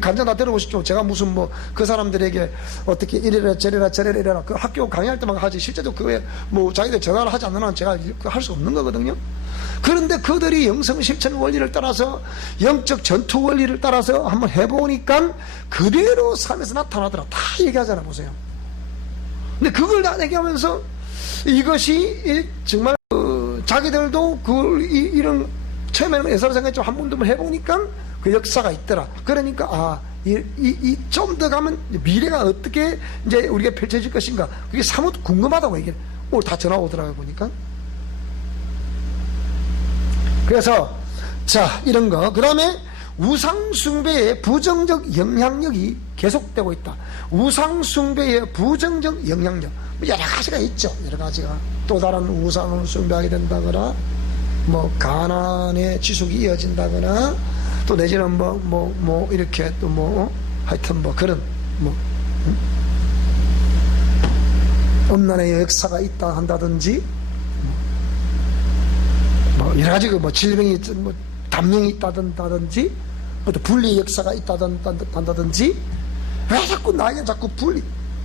간장 다 들어보십시오. 제가 무슨 그 사람들에게 어떻게 이래라 저래라 그 학교 강의할 때만 하지 실제로 그에 자기들 전화를 하지 않는 한 제가 할 수 없는 거거든요. 그런데 그들이 영성 실천 원리를 따라서 영적 전투 원리를 따라서 한번 해보니까 그대로 삶에서 나타나더라. 다 얘기하잖아, 보세요. 근데 그걸 다 얘기하면서 이것이 정말 자기들도 이런 처음에는 애사로 생각했지만 한 번도 해보니까 그 역사가 있더라. 그러니까 좀 더 가면 미래가 어떻게 이제 우리가 펼쳐질 것인가, 그게 사뭇 궁금하다고 얘기해. 오늘 다 전화 오더라고요, 보니까. 그래서 자, 이런 거. 그 다음에 우상숭배의 부정적 영향력이 계속되고 있다. 우상숭배의 부정적 영향력, 여러 가지가 있죠. 여러 가지가. 또 다른 우상을 숭배하게 된다거나 가난의 지속이 이어진다거나, 또 내지는 이렇게 또 하여튼 그런 음란의 역사가 있다 한다든지, 여러 가지 질병이 담령이 있다든지, 또 분리 역사가 있다든지, 왜 자꾸 나에게 자꾸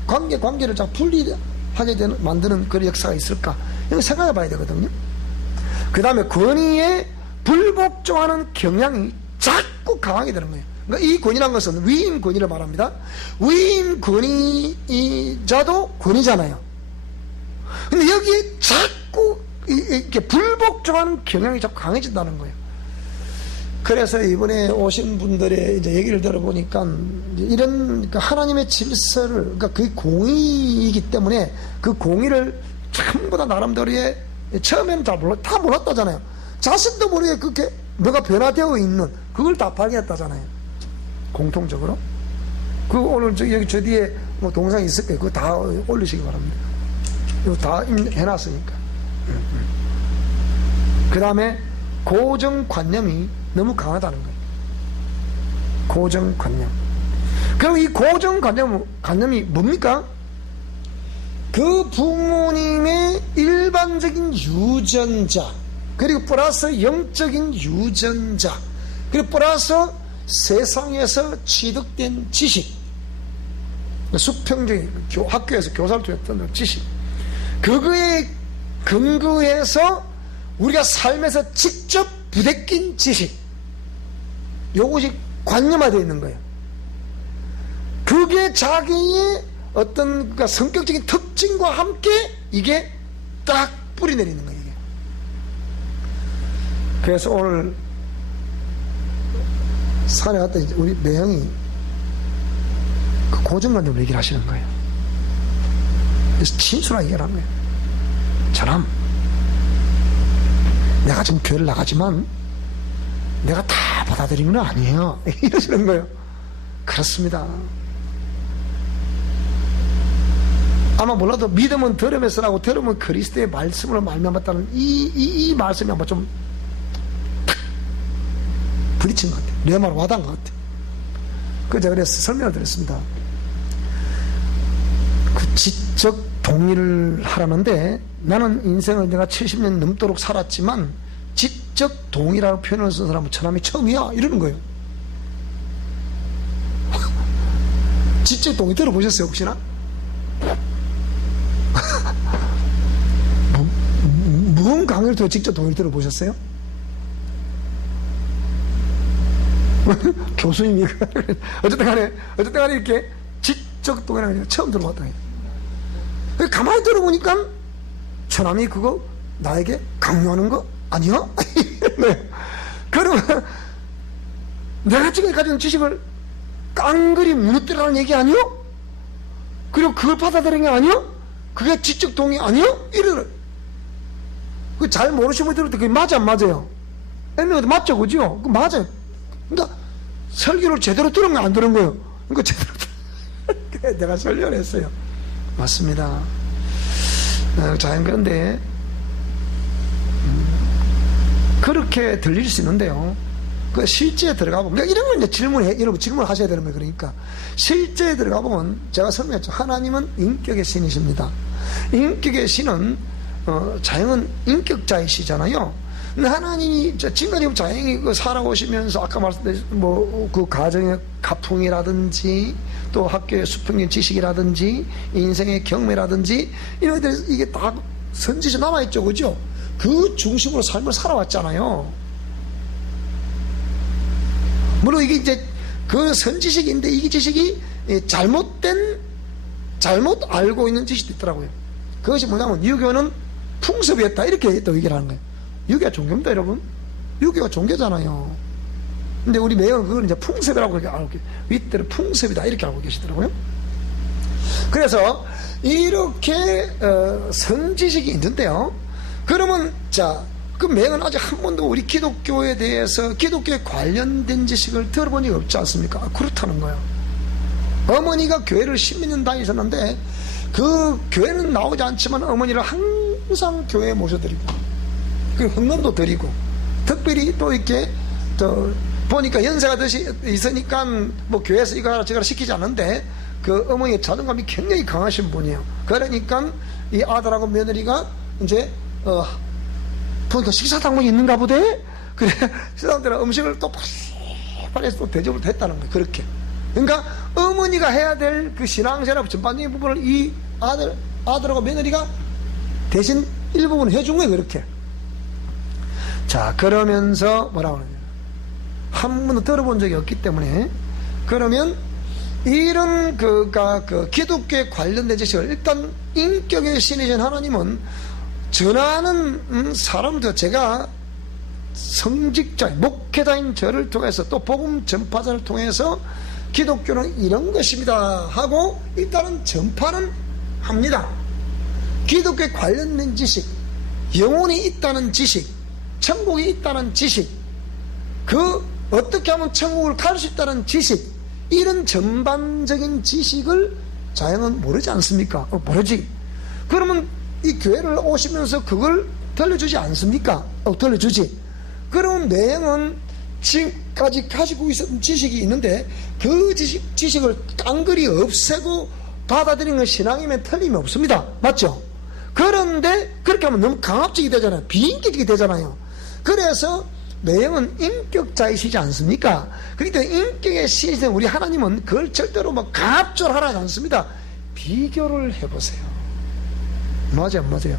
관계를 자꾸 분리하게 만드는 그런 역사가 있을까? 이거 생각해 봐야 되거든요. 그 다음에 권위에 불복종하는 경향이 자꾸 강하게 되는 거예요. 그러니까 이 권위란 것은 위임 권위를 말합니다. 위임 권위자도 권위잖아요. 근데 여기에 자꾸 이렇게 불복종하는 경향이 자꾸 강해진다는 거예요. 그래서 이번에 오신 분들의 이제 얘기를 들어보니까 이런 그러니까 하나님의 질서를, 그러니까 그게 공의이기 때문에 그 공의를 전부 다 나름대로의, 처음에는 다 몰랐다잖아요. 자신도 모르게 그렇게 뭐가 변화되어 있는 그걸 다 발견했다잖아요. 공통적으로. 그 오늘 여기 저 뒤에 동영상이 있을 거예요. 그거 다 올리시기 바랍니다. 이거 다 해놨으니까. 그 다음에 고정관념이 너무 강하다는 거예요. 고정관념. 그럼 이 고정관념이 뭡니까? 그 부모님의 일반적인 유전자, 그리고 플러스 영적인 유전자, 그리고 플러스 세상에서 취득된 지식, 수평적인 학교에서 교사를 통했던 지식, 그거에 근거해서 우리가 삶에서 직접 부대낀 지식, 요것이 관념화되어 있는 거예요. 그게 자기의 어떤 그러니까 성격적인 특징과 함께 이게 딱 뿌리 내리는 거예요. 이게. 그래서 오늘 산에 갔다 우리 매형이 그 고정관념을 얘기를 하시는 거예요. 그래서 진솔하게 얘기를 하는 거예요. 저놈, 내가 지금 교회를 나가지만 내가 다 받아들이는 건 아니에요. 이러시는 거예요. 그렇습니다. 아마 몰라도 믿음은 들음에서라고, 들음은 그리스도의 말씀으로 말미암았다는 이 말씀이 아마 좀 탁 부딪힌 것 같아요. 내 말 와닿은 것 같아요. 그래서 제가 설명을 드렸습니다. 그 지적 동의를 하라는데, 나는 인생을 내가 70년 넘도록 살았지만 지적 동의라고 표현을 쓴 사람은 저놈이 처음이야, 이러는 거예요. 지적 동의 들어보셨어요 혹시나? 무언 강의를 통해 직접 동의를 들어보셨어요? 교수님이 어쨌든 간에 이렇게 지적 동의라는 게 처음 들어봤다. 가만히 들어보니까 저남이 그거 나에게 강요하는 거 아니야? 네. 그러면 내가 지금 가진 지식을 깡그리 무너뜨리라는 얘기 아니요? 그리고 그걸 받아들이는 게 아니요? 그게 지적 동의 아니요? 이래. 그 잘 모르시는 분이 들을 때 그게 맞아 안 맞아요? 애매해도 맞죠, 그죠? 그 맞아요. 그러니까 설교를 제대로 들은 거 안 들은 거예요. 그러니까 제대로 내가 설교를 했어요. 맞습니다. 자연 그런데 그렇게 들릴 수 있는데요. 그 실제에 들어가 보면, 그러니까 이런 걸 이제 여러분 질문하셔야 되는 거예요. 그러니까 실제에 들어가 보면 제가 설명했죠. 하나님은 인격의 신이십니다. 인격의 신은 자연은 인격자이시잖아요. 근데 하나님이 지금까지 자연이 살아오시면서 아까 말씀드린 그 가정의 가풍이라든지 또 학교의 수평적 지식이라든지 인생의 경험이라든지 이런 것들 이게 다 선지서 남아있죠, 그죠? 그 중심으로 삶을 살아왔잖아요. 물론 이게 이제 그 선지식인데 이 지식이 잘못 알고 있는 지식도 있더라고요. 그것이 뭐냐면 유교는 풍습이었다, 이렇게 또 얘기를 하는 거예요. 유교가 종교입니다, 여러분. 유교가 종교잖아요. 근데 우리 매형은 그걸 이제 풍습이라고 알고 계세요. 윗대로 풍습이다, 이렇게 알고 계시더라고요. 그래서 이렇게 선지식이 있는데요. 그러면 그 매형은 아직 한 번도 우리 기독교에 대해서 기독교에 관련된 지식을 들어본 적이 없지 않습니까? 그렇다는 거예요. 어머니가 교회를 10년 다니셨는데 그 교회는 나오지 않지만 어머니를 항상 교회에 모셔드리고 그리고 헌금도 드리고, 특별히 또 이렇게 또 보니까 연세가 있으니까 뭐 교회에서 이거 하라 저거 하라 시키지 않는데 그 어머니의 자존감이 굉장히 강하신 분이에요. 그러니까 이 아들하고 며느리가 이제 보니까 식사당번이 있는가 보대. 그래 식사당들은 음식을 또 빨리 해서 또 대접을 했다는 거예요. 그렇게. 그러니까 어머니가 해야 될 그 신앙생활 전반적인 부분을 이 아들하고 며느리가 대신 일부분 해준 거예요. 그렇게. 자, 그러면서 뭐라고 하느냐, 한 번도 들어본 적이 없기 때문에, 그러면 이런 그 기독교에 관련된 지식을 일단 인격의 신이신 하나님은 전하는 사람들, 제가 성직자 목회자인 저를 통해서 또 복음 전파자를 통해서 기독교는 이런 것입니다 하고 일단은 전파는 합니다. 기독교에 관련된 지식, 영혼이 있다는 지식, 천국이 있다는 지식, 그 어떻게 하면 천국을 갈 수 있다는 지식, 이런 전반적인 지식을 자연은 모르지 않습니까? 모르지. 그러면 이 교회를 오시면서 그걸 들려주지 않습니까? 들려주지. 그러면 내용은 지금까지 가지고 있었던 지식이 있는데 그 지식을 깡그리 없애고 받아들이는 건 신앙이면 틀림이 없습니다. 맞죠? 그런데 그렇게 하면 너무 강압적이 되잖아요. 비인격적이 되잖아요. 그래서 매형은 인격자이시지 않습니까? 그러니까 인격의 신이신 우리 하나님은 그걸 절대로 뭐 갑절하라지 않습니다. 비교를 해보세요. 맞아요, 맞아요.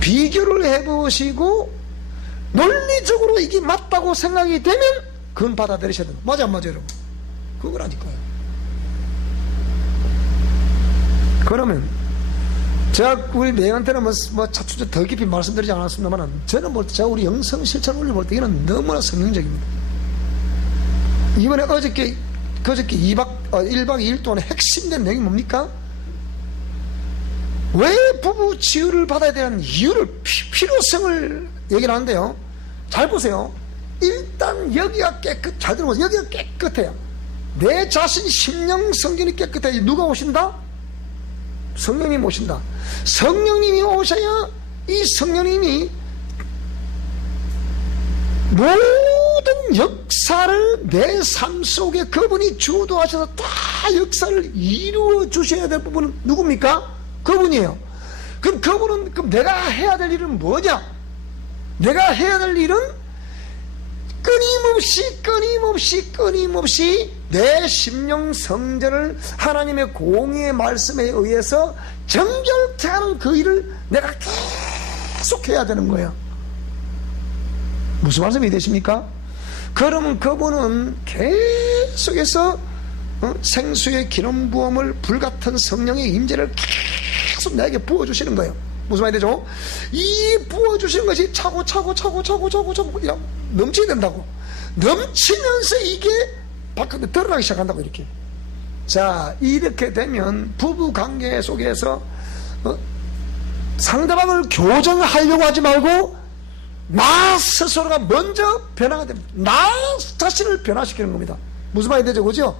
비교를 해보시고 논리적으로 이게 맞다고 생각이 되면 그건 받아들이셔야 돼요. 맞아, 안 맞아요, 여러분? 그거라니까요. 그러면 제가 우리 매형한테는 차츰 더 깊이 말씀드리지 않았습니다만, 저는 볼 때 제가 우리 영성 실천 원리 볼 때 이는 너무나 성경적입니다. 이번에 그저께 1박 2일 동안에 핵심된 내용이 뭡니까? 왜 부부 치유를 받아야 되는 이유를, 필요성을 얘기를 하는데요. 잘 보세요. 일단 여기가 잘 들어보세요. 여기가 깨끗해요. 내 자신 심령 성전이 깨끗해야 누가 오신다? 성령님 오신다. 성령님이 오셔야 이 성령님이 모든 역사를 내 삶 속에 그분이 주도하셔서 다 역사를 이루어 주셔야 될 부분은 누굽니까? 그분이에요. 그럼 내가 해야 될 일은 뭐냐? 내가 해야 될 일은 끊임없이 내 심령 성전을 하나님의 공의의 말씀에 의해서 정결케 하는 그 일을 내가 계속 해야 되는 거예요. 무슨 말씀이 되십니까? 그러면 그분은 계속해서 생수의 기름 부음을 불같은 성령의 임재를 계속 나에게 부어주시는 거예요. 무슨 말이 되죠? 이 부어주시는 것이 차고 넘치게 된다고. 넘치면서 이게 바깥에 드러나기 시작한다고. 이렇게. 자, 이렇게 되면 부부 관계 속에서 상대방을 교정하려고 하지 말고 나 스스로가 먼저 변화가 됩니다. 나 자신을 변화시키는 겁니다. 무슨 말이 되죠? 그죠?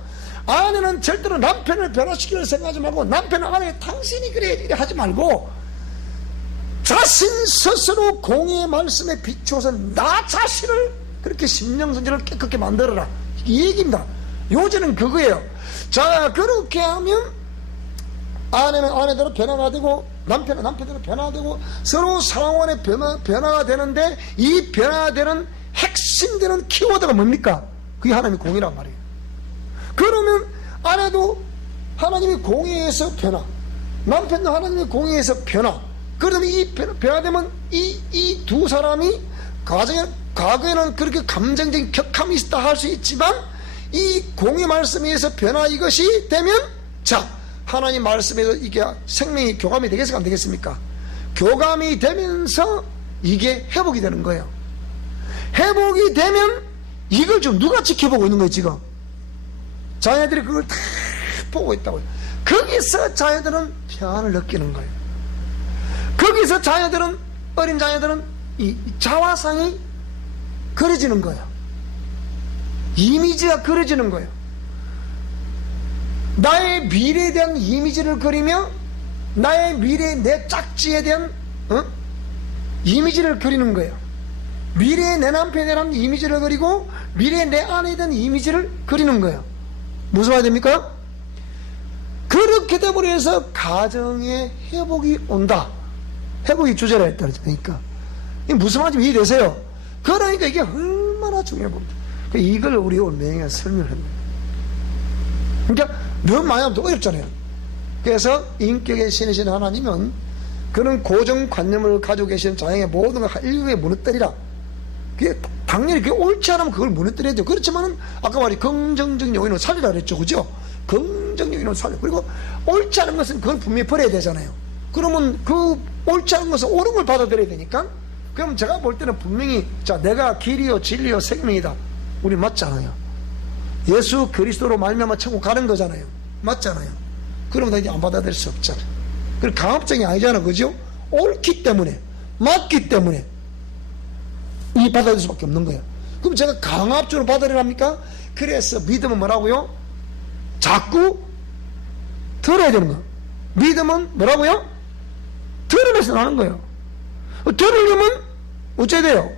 아내는 절대로 남편을 변화시키려 생각하지 말고, 남편은 아내 당신이 그래 이래 하지 말고 자신 스스로 공의의 말씀에 비추어서 나 자신을 그렇게 심령선지를 깨끗게 만들어라, 이 얘기입니다. 요지는 그거예요. 자, 그렇게 하면 아내는 아내대로 변화가 되고 남편은 남편대로 변화가 되고 서로 상황의 변화가 되는데, 이 변화되는 핵심되는 키워드가 뭡니까? 그게 하나님의 공의란 말이에요. 그러면 아내도 하나님의 공의에서 변화, 남편도 하나님의 공의에서 변화. 그러면 이 변화되면 이 두 사람이 과거에는 그렇게 감정적인 격함이 있다 할 수 있지만, 이 공의 말씀에 의해서 변화, 이것이 되면, 자, 하나님 말씀에서 이게 생명이 교감이 되겠습니까? 안 되겠습니까? 교감이 되면서 이게 회복이 되는 거예요. 회복이 되면 이걸 지금 누가 지켜보고 있는 거예요, 지금? 자녀들이 그걸 다 보고 있다고요. 거기서 자녀들은 평안을 느끼는 거예요. 거기서 어린 자녀들은 이 자화상이 그려지는 거예요. 이미지가 그려지는 거예요. 나의 미래에 대한 이미지를 그리며 나의 미래의 내 짝지에 대한 이미지를 그리는 거예요. 미래의 내 남편에 대한 이미지를 그리고 미래의 내 아내에 대한 이미지를 그리는 거예요. 무슨 말이 됩니까? 그렇게 되버려서 가정의 회복이 온다. 회복이 주제라 했다. 그러니까 이게 무슨 말인지 이해되세요? 그러니까 이게 얼마나 중요해 봅니다. 이걸 우리 오늘 내용에 설명을 합니다. 그러니까 너무 많이 하면 또 어렵잖아요. 그래서 인격의 신이신 하나님은 그런 고정관념을 가지고 계신 자영의 모든 걸 일국에 무너뜨리라. 그게 당연히 그게 옳지 않으면 그걸 무너뜨려야 돼요. 그렇지만은 아까 말이 긍정적 요인을 살리라 그랬죠. 그죠? 긍정적 요인을 살려. 그리고 옳지 않은 것은 그걸 분명히 버려야 되잖아요. 그러면 그 옳지 않은 것은 옳은 걸 받아들여야 되니까, 그럼 제가 볼 때는 분명히, 자, 내가 길이요 진리요 생명이다. 우리 맞잖아요. 예수 그리스도로 말미암아 천국 가는 거잖아요. 맞잖아요. 그러면 이제 안 받아들일 수 없잖아요. 그 강압적이 아니잖아. 그죠? 옳기 때문에, 맞기 때문에 이 받아들일 수밖에 없는 거예요. 그럼 제가 강압적으로 받아들이랍니까? 그래서 믿음은 뭐라고요? 자꾸 들어야 되는 거예요. 믿음은 뭐라고요? 들으면서 나는 거예요. 들으려면 어째야 돼요?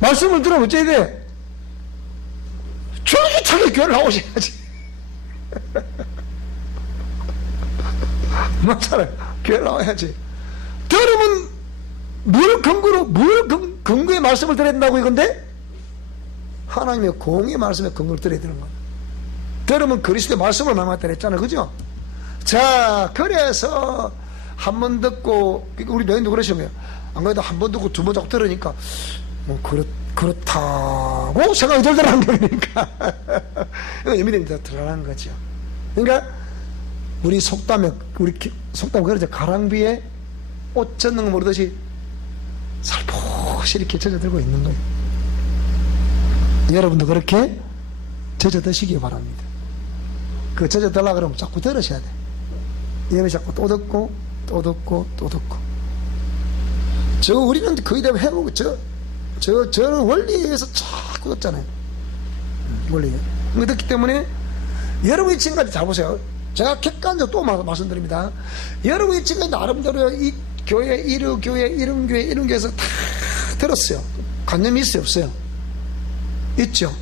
말씀을 들으면 어째야 돼? 쫄깃하게 교회를 나오셔야지. 맞잖아요. 교회를 나와야지. 들으면 뭘 근거에 말씀을 드려야 된다고 이건데? 하나님의 공의 말씀에 근거를 드려야 되는 거예요. 들으면 그리스도의 말씀을 말하겠다 했잖아요. 그죠? 자, 그래서 한 번 듣고, 우리 명인도 그러시면, 안 그래도 한 번 듣고 두 번 자꾸 들으니까, 뭐, 그렇다고 생각이 들더라는 거니까. 의미는 드러나는 거죠. 그러니까, 우리 속담에 그러죠. 가랑비에 옷 젖는 거 모르듯이 살포시 이렇게 젖어들고 있는 거예요. 여러분도 그렇게 젖어드시기 바랍니다. 그 젖어들라 그러면 자꾸 들으셔야 돼. 이러면 자꾸 또 듣고, 또 듣고, 또 듣고. 우리는 거의 다 해보고, 저는 원리에 의해서 자꾸 듣잖아요. 원리에. 그렇기 때문에, 여러분이 지금까지 잘 보세요. 제가 객관적으로 또 말씀드립니다. 여러분이 지금까지 나름대로 이 교회, 이런 교회에서 다 들었어요. 관념이 있어요, 없어요? 있죠.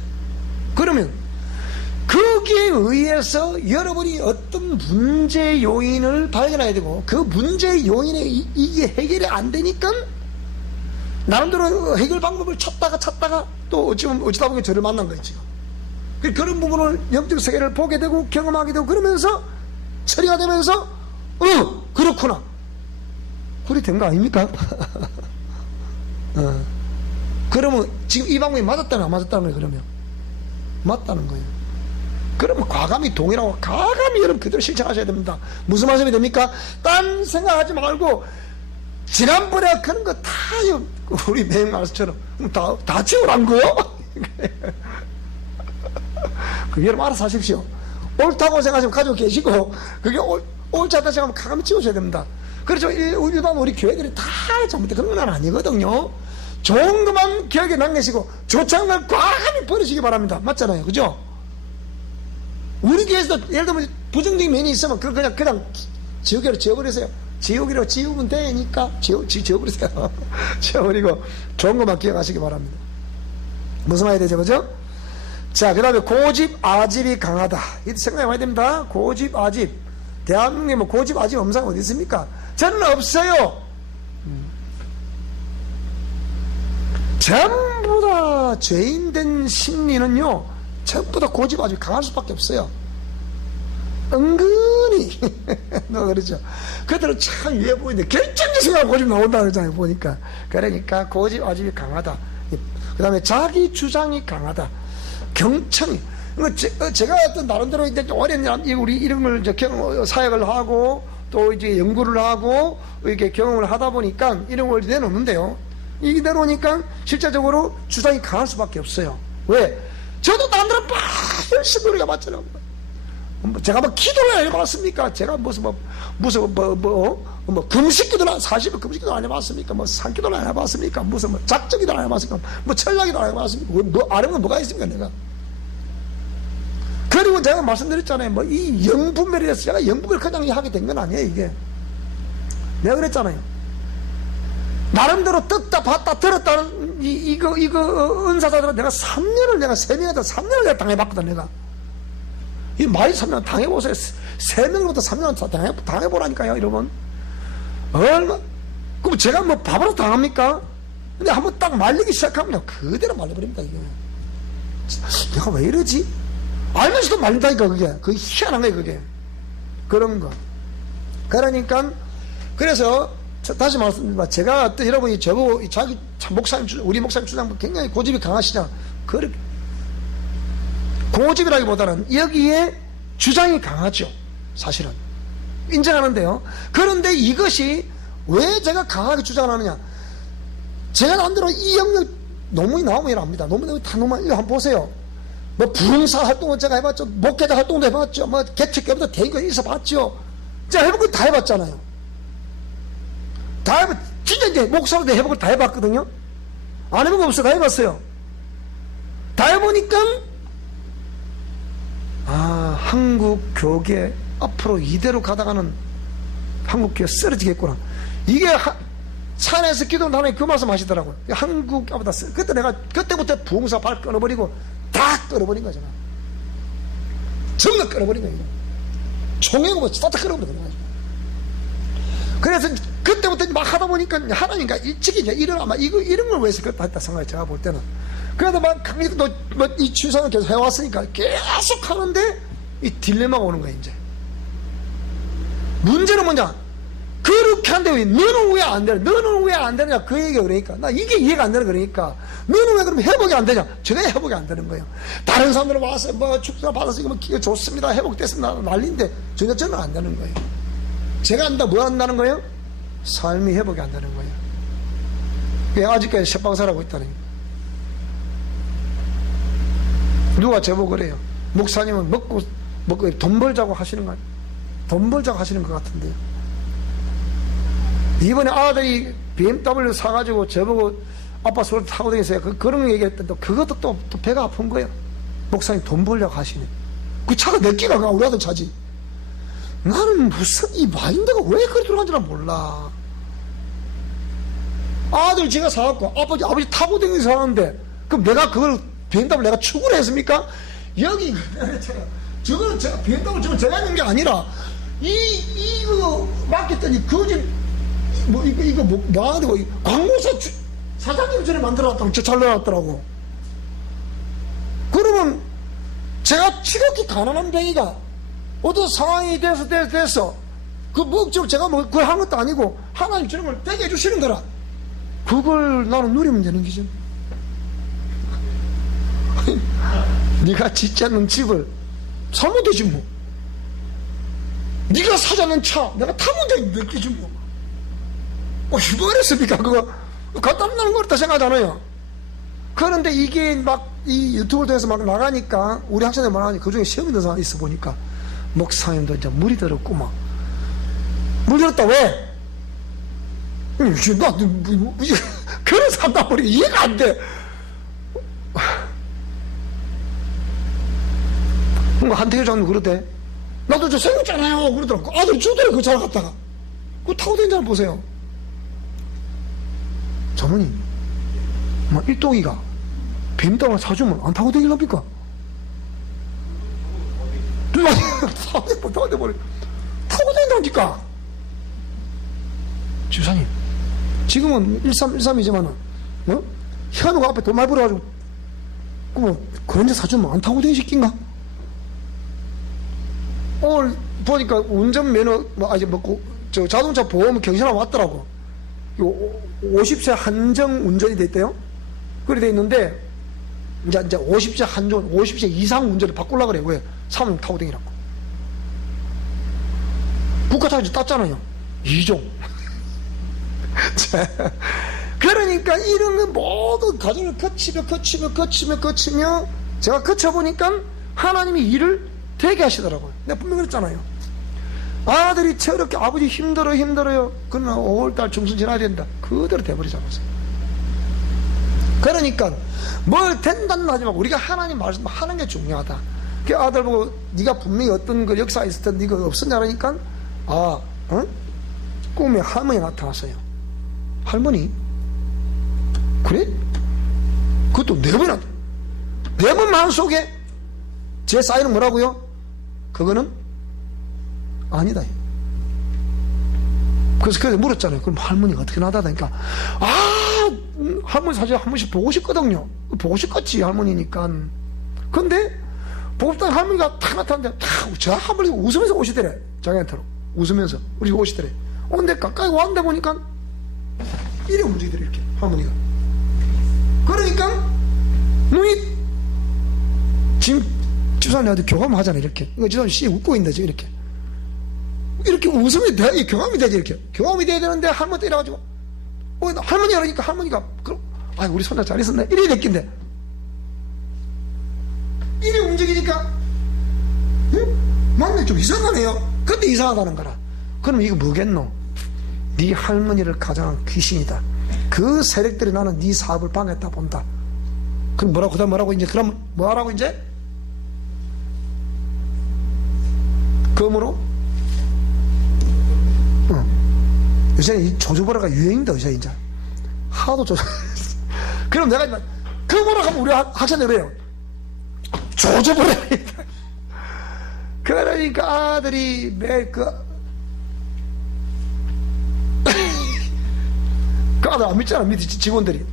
그러면, 거기에 의해서 여러분이 어떤 문제 요인을 발견해야 되고, 그 문제 요인에 이게 해결이 안 되니까 나름대로 해결 방법을 찾다가 또 어찌다 보면 저를 만난 거예요, 지금. 그런 부분을 영적 세계를 보게 되고 경험하게 되고 그러면서 처리가 되면서 그렇구나. 그리 된 거 아닙니까? 그러면 지금 이 방법이 맞았다는 안 맞았다는 거예요. 그러면 맞다는 거예요. 그러면 과감히 동의라고 과감히 여러분 그대로 실천하셔야 됩니다. 무슨 말씀이 됩니까? 딴 생각하지 말고 지난번에 그런 거 다 우리 매일 말씀처럼 다 채우란 거요? 그 여러분 알아서 하십시오. 옳다고 생각하시면 가지고 계시고 그게 옳지 않다 생각하면 과감히 지우셔야 됩니다. 그렇죠. 일반 우리 교회들이 다 잘못된 그런 건 아니거든요. 좋은 것만 기억에 남기시고 좋지 않은 걸 과감히 버리시기 바랍니다. 맞잖아요. 그죠? 우리 교회에서도 예를 들면 부정적인 면이 있으면 그냥 지우개로 지워버리세요. 지우개로 지우면 되니까 지워버리세요. 지워버리고 좋은 것만 기억하시기 바랍니다. 무슨 말이 되죠? 그죠? 자, 그 다음에 고집, 아집이 강하다. 이거 생각해봐야 됩니다. 고집, 아집. 대한민국에 뭐 고집, 아집 없는 사람 어디 있습니까? 저는 없어요. 전부 다 죄인된 심리는요, 전부 다 고집, 아집 강할 수밖에 없어요. 은근히. 너 그러죠. 그들은 참 유해 보이는데 결정적인 고집 나온다 그러잖아요. 보니까. 그러니까 고집, 아집이 강하다. 그 다음에 자기 주장이 강하다. 경청이. 제가 어떤 나름대로 이제 오랜 우리 이런 걸 이제 사역을 하고 또 이제 연구를 하고 이렇게 경험을 하다 보니까 이런 걸 내놓는데요. 이게 내놓으니까 실제적으로 주장이 강할 수밖에 없어요. 왜? 저도 남들은 막 열심히 노력해봤잖아요. 제가 뭐 기도를 해봤습니까? 제가 무슨 금식기도를 사실 금식기도 안 해봤습니까? 뭐 산기도를 안 해봤습니까? 무슨 뭐 작정기도 안 해봤습니까? 뭐 철학기도 안 해봤습니까? 뭐 안 해본 뭐가 있습니까? 내가. 그리고 제가 말씀드렸잖아요. 뭐 이 영분별이라서 제가 영분별 그냥 하게 된 건 아니에요. 이게 내가 그랬잖아요. 나름대로 듣다 봤다 들었다는 이거 은사자들은 내가 3년을 내가 3명한테 3년을 내가 당해봤거든. 내가 이 말이 3년 당해보세요. 3명부터 3년 당해보라니까요. 여러분 얼마 그럼 제가 뭐 바보로 당합니까? 근데 한번 딱 말리기 시작하면 그대로 말려버립니다. 이게 내가 왜 이러지? 알면서도 말린다니까. 그게 희한한 거예요. 그게 그런 거. 그러니까 그래서 다시 말씀드립니다. 제가 어떤 여러분이 저보고 자기 목사님 우리 목사님 주장 굉장히 고집이 강하시잖아. 그렇게 고집이라기보다는 여기에 주장이 강하죠. 사실은 인정하는데요. 그런데 이것이 왜 제가 강하게 주장하느냐? 제가 남대로 이 영역 논문이 나오면 이랍니다. 논문 다 논문 한번 보세요. 뭐 부흥사 활동은 제가 해봤죠. 목회자 활동도 해봤죠. 뭐 개척교부터 대인과 있어봤죠. 제가 해본 거 다 해봤잖아요. 다 해봤. 진짜 이제 목사도 해본 거 다 해봤거든요. 안 해본 거 없어. 다 해봤어요. 다 해보니까 한국 교계 앞으로 이대로 가다가는 한국 교회 쓰러지겠구나. 이게 산에서 기도는 하나님 그 말씀 하시더라고요. 한국 교회보다 그때부터 부흥사 발 끊어버리고 다 끊어버린 거잖아. 전부 끊어버린 거예요. 총회고 뭐 싹 끊어버린 거죠. 그래서 그때부터 막 하다 보니 보니까 하나님과 일찍이 이제 이런 아마 이런 걸 위해서 그렇다 했다 생각해. 제가 볼 때는. 그래도 막 강의도 이 취사는 계속 해왔으니까 계속 하는데 이 딜레마가 오는 거야 이제. 문제는 뭐냐? 그렇게 한데 왜 너는 왜 안 되냐? 너는 왜 안 되냐? 그 얘기가 그러니까 나 이게 이해가 안 되는 거니까 너는 왜 그럼 회복이 안 되냐? 저게 회복이 안 되는 거예요. 다른 사람들은 와서 뭐 축사 받아서 이거 뭐 기가 좋습니다, 회복됐습니다 난리인데 전혀 저는 안 되는 거예요. 제가 한다 뭐 한다는 거예요? 삶이 회복이 안 되는 거예요. 왜 아직까지 쇠방사라고 있다는 거예요. 누가 제보 그래요? 목사님은 먹고 돈 벌자고 하시는 거 아니에요? 돈 벌자고 하시는 것 같은데요. 이번에 아들이 BMW 사가지고 저보고 아빠 서울 타고 다니세요. 그런 얘기했던데 그것도 또 배가 아픈 거예요. 목사님 돈 벌려고 하시네. 그 차가 몇 개가 가 우리 아들 차지. 나는 무슨 이 마인드가 왜 그리 들어간지 몰라. 아들 제가 사갖고 아버지 타고 다니면서 사는데 그럼 내가 그걸 BMW 내가 추구를 했습니까? 여기 저거는 제가 BMW 저건 제가 있는 게 아니라 이거 맡겼더니 거짓 이거 뭐하고 광고사 사장님 전에 만들어놨다고 저 잘라놨더라고. 그러면 제가 지극히 가난한 병이가 어떤 상황이 돼서 그 목적 제가 뭐 그걸 한 것도 아니고 하나님 주는 걸 되게 해주시는 거라. 그걸 나는 누리면 되는 기죠. 네가 짓지 않는 집을 사면 되지 뭐. 네가 사지 않는 차 내가 타면 되지 뭐. 뭐 이랬습니까? 그거 갖다 놓는 거 같다 생각하잖아요. 그런데 이게 막 이 유튜브를 통해서 막 나가니까 우리 학생들 말하니까 그 중에 시험 있는 사람 있어 보니까 목사님도 이제 물이 들었구만. 물 들었다 왜? 나 그런 사람 우리 이해가 안 돼. 뭔가 한태규 장님 그러대. 나도 저 생겼잖아요 그러더라고. 아들이 주더래 그 차 갖다가. 그거 타고 다니는 사람 보세요. 장모님, 일동이가 BMW 사주면 안 타고 다니랍니까? 타고 다닌다니까. 주사님, 지금은 1313이지만은, 현우가 앞에 돈 많이 벌어가지고, 그런 데 사주면 안 타고 다니실 낀가? 오늘 보니까 운전면허, 자동차 보험 경신하고 왔더라고. 50세 한정 운전이 돼 있대요. 그래 돼 있는데 이제 50세 한정, 50세 이상 운전을 바꾸려고 그래. 왜? 사모님 타고 다니라고. 국가차까지 땄잖아요. 2종. 그러니까 이런 거 모든 가정을 거치며 제가 거쳐보니까 하나님이 일을 되게 하시더라고요. 내가 분명히 그랬잖아요. 아들이 저렇게 아버지 힘들어요. 그러나 5월달 중순 지나야 된다. 그대로 돼버리잖아요. 그러니까 뭘 된다는 하지 말고 우리가 하나님 말씀 하는 게 중요하다. 그 아들 보고 네가 분명히 어떤 그 역사가 있을 텐데 네가 없었냐 그러니까 꿈에 할머니 나타났어요. 할머니? 그래? 그것도 4번이나 4번 마음속에 제 사인은 뭐라고요? 그거는 아니다. 그래서 물었잖아요. 그럼 할머니가 어떻게 나다니까 할머니 사실 한 번씩 보고 싶거든요. 보고 싶겠지 할머니니까. 근데 보고 싶다는 할머니가 탁 나타났는데 저 할머니 웃으면서 오시더래. 자기한테로 웃으면서 우리 오시더래. 근데 가까이 왔는데 보니까 이래 움직이더래. 이렇게 할머니가. 그러니까 눈이 지금 집사님한테 교감하잖아. 이렇게 이거 집사님 씨 웃고 있는데 지금 이렇게 웃으면 돼. 교감이 되지. 이렇게 교감이 돼야 되는데 할머니 이래가지고 할머니 그러니까 할머니가 그럼 우리 손자 잘 있었네 이래 됐긴데 이래 움직이니까 맞네 좀 이상하네요. 근데 이상하다는 거라. 그럼 이거 뭐겠노? 네 할머니를 가장한 귀신이다. 그 세력들이 나는 네 사업을 방해했다 본다. 그럼 뭐라고 이제 그럼 뭐하라고 이제 검으로 요새는 이 조조보라가 유행인데 요새 이제 하도 조조. 그럼 내가 검으로 가면 우리 학생들 그래요. 조조보라. 그러니까 아들이 매일 하나도 안 믿잖아. 밑에 직원들이.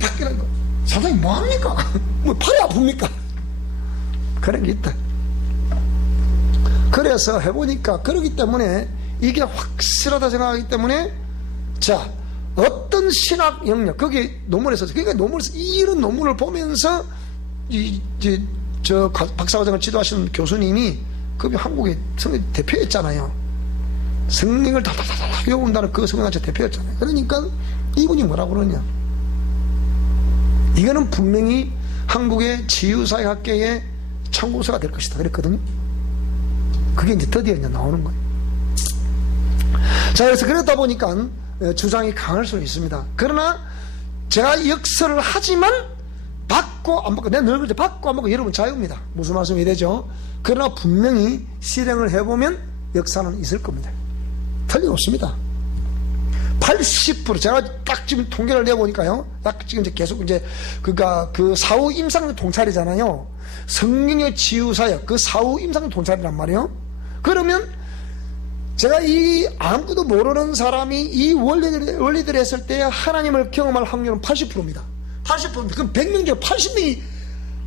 밖에는 거. 사장님 뭐합니까? 뭐 팔이 아픕니까? 그런 게 있다. 그래서 해보니까 그러기 때문에 이게 확실하다 생각하기 때문에 자, 어떤 신학 영역, 거기 논문에서, 그러니까 논문에서 이런 논문을 보면서 저 박사과정을 지도하시는 교수님이 그 한국의 성경 대표였잖아요. 성경을 다다다다 외운다는 그 성경학자 대표였잖아요. 그러니까 이분이 뭐라고 그러냐. 이거는 분명히 한국의 지유사회학계의 참고서가 될 것이다. 그랬거든요. 그게 이제 드디어 이제 나오는 거예요. 자, 그래서 그러다 보니까 주장이 강할 수는 있습니다. 그러나 제가 역설을 하지만 받고 안 받고, 내가 늘 그러죠. 받고 안 받고 여러분 자유입니다. 무슨 말씀이 되죠? 그러나 분명히 실행을 해보면 역사는 있을 겁니다. 틀림없습니다. 80% 제가 딱 지금 통계를 내보니까요. 딱 지금 이제 계속 이제 그니까 그 사후 임상 통찰이잖아요. 성경의 지유사역 그 사후 임상 통찰이란 말이에요. 그러면 제가 이 아무도 모르는 사람이 이 원리들을 했을 때 하나님을 경험할 확률은 80%입니다. 80%입니다. 그럼 100명 중에 80명이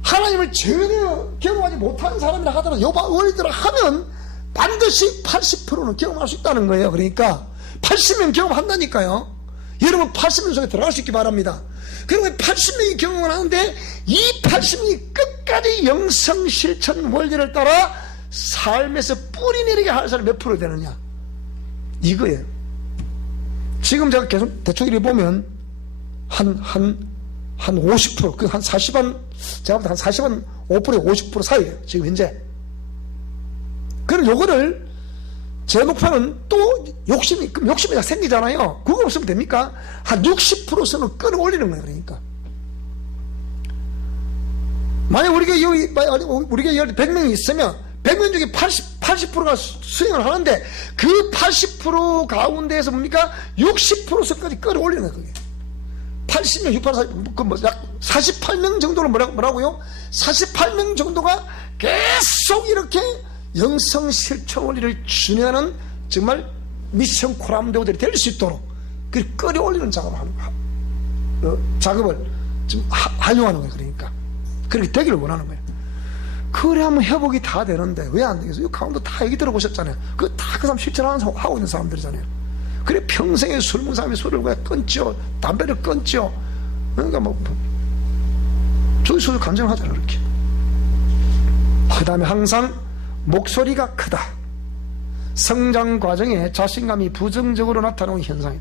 하나님을 전혀 경험하지 못하는 사람이라 하더라도 요 원리들을 하면 반드시 80%는 경험할 수 있다는 거예요. 그러니까 80명 경험한다니까요. 여러분 80명 속에 들어갈 수 있기 바랍니다. 그러면 80명이 경험을 하는데 이 80명이 끝까지 영성 실천 원리를 따라 삶에서 뿌리내리게 할 사람이 몇 프로 되느냐, 이거예요. 지금 제가 계속 대충 이렇게 보면 한 50%, 그 한 40한, 제가 볼 때 한 40한 5%, 50% 사이에요. 지금 현재. 그럼 요거를 제 목표는 또 욕심이 생기잖아요. 그거 없으면 됩니까? 한 60%선은 끌어올리는 거예요. 그러니까. 만약 우리가 100명이 있으면 100명 중에 80%가 수행을 하는데 그 80% 가운데에서 뭡니까? 60%까지 끌어올리는 거예요. 그게. 80명, 68, 약 48명 정도는 뭐라고요? 48명 정도가 계속 이렇게 영성 실천 원리를 준행하는 정말 미션 코람데오들이 될 수 있도록 그 끌어올리는 작업을 좀 활용하는 거예요. 그러니까 그렇게 되기를 원하는 거예요. 그래 하면 회복이 다 되는데 왜 안 되겠어요? 강원도 다 얘기 들어보셨잖아요. 그 사람 실천하는 사람 하고 있는 사람들이잖아요. 그래 평생에 술 먹는 사람이 술을 왜 끊죠? 담배를 끊죠? 그러니까 뭐 저기 감정하잖아요. 그렇게. 그 다음에 항상 목소리가 크다. 성장 과정에 자신감이 부정적으로 나타나는 현상이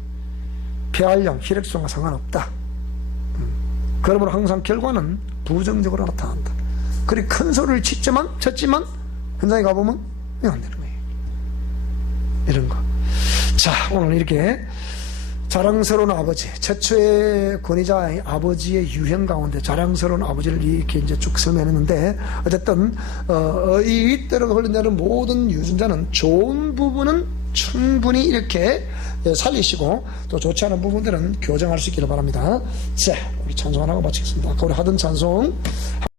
폐활량, 혈액순환과 상관없다. 그러므로 항상 결과는 부정적으로 나타난다. 그리고 큰 소리를 쳤지만 현장에 가보면 이거 안 되는 거예요. 이런 거. 자, 오늘 이렇게 자랑스러운 아버지, 최초의 권위자의 아버지의 유형 가운데 자랑스러운 아버지를 이렇게 이제 쭉 설명했는데, 어쨌든 이 윗대로 흘러내는 모든 유전자는 좋은 부분은 충분히 이렇게 살리시고 또 좋지 않은 부분들은 교정할 수 있기를 바랍니다. 자, 우리 찬송 하나가 마치겠습니다. 아까 우리 하던 찬송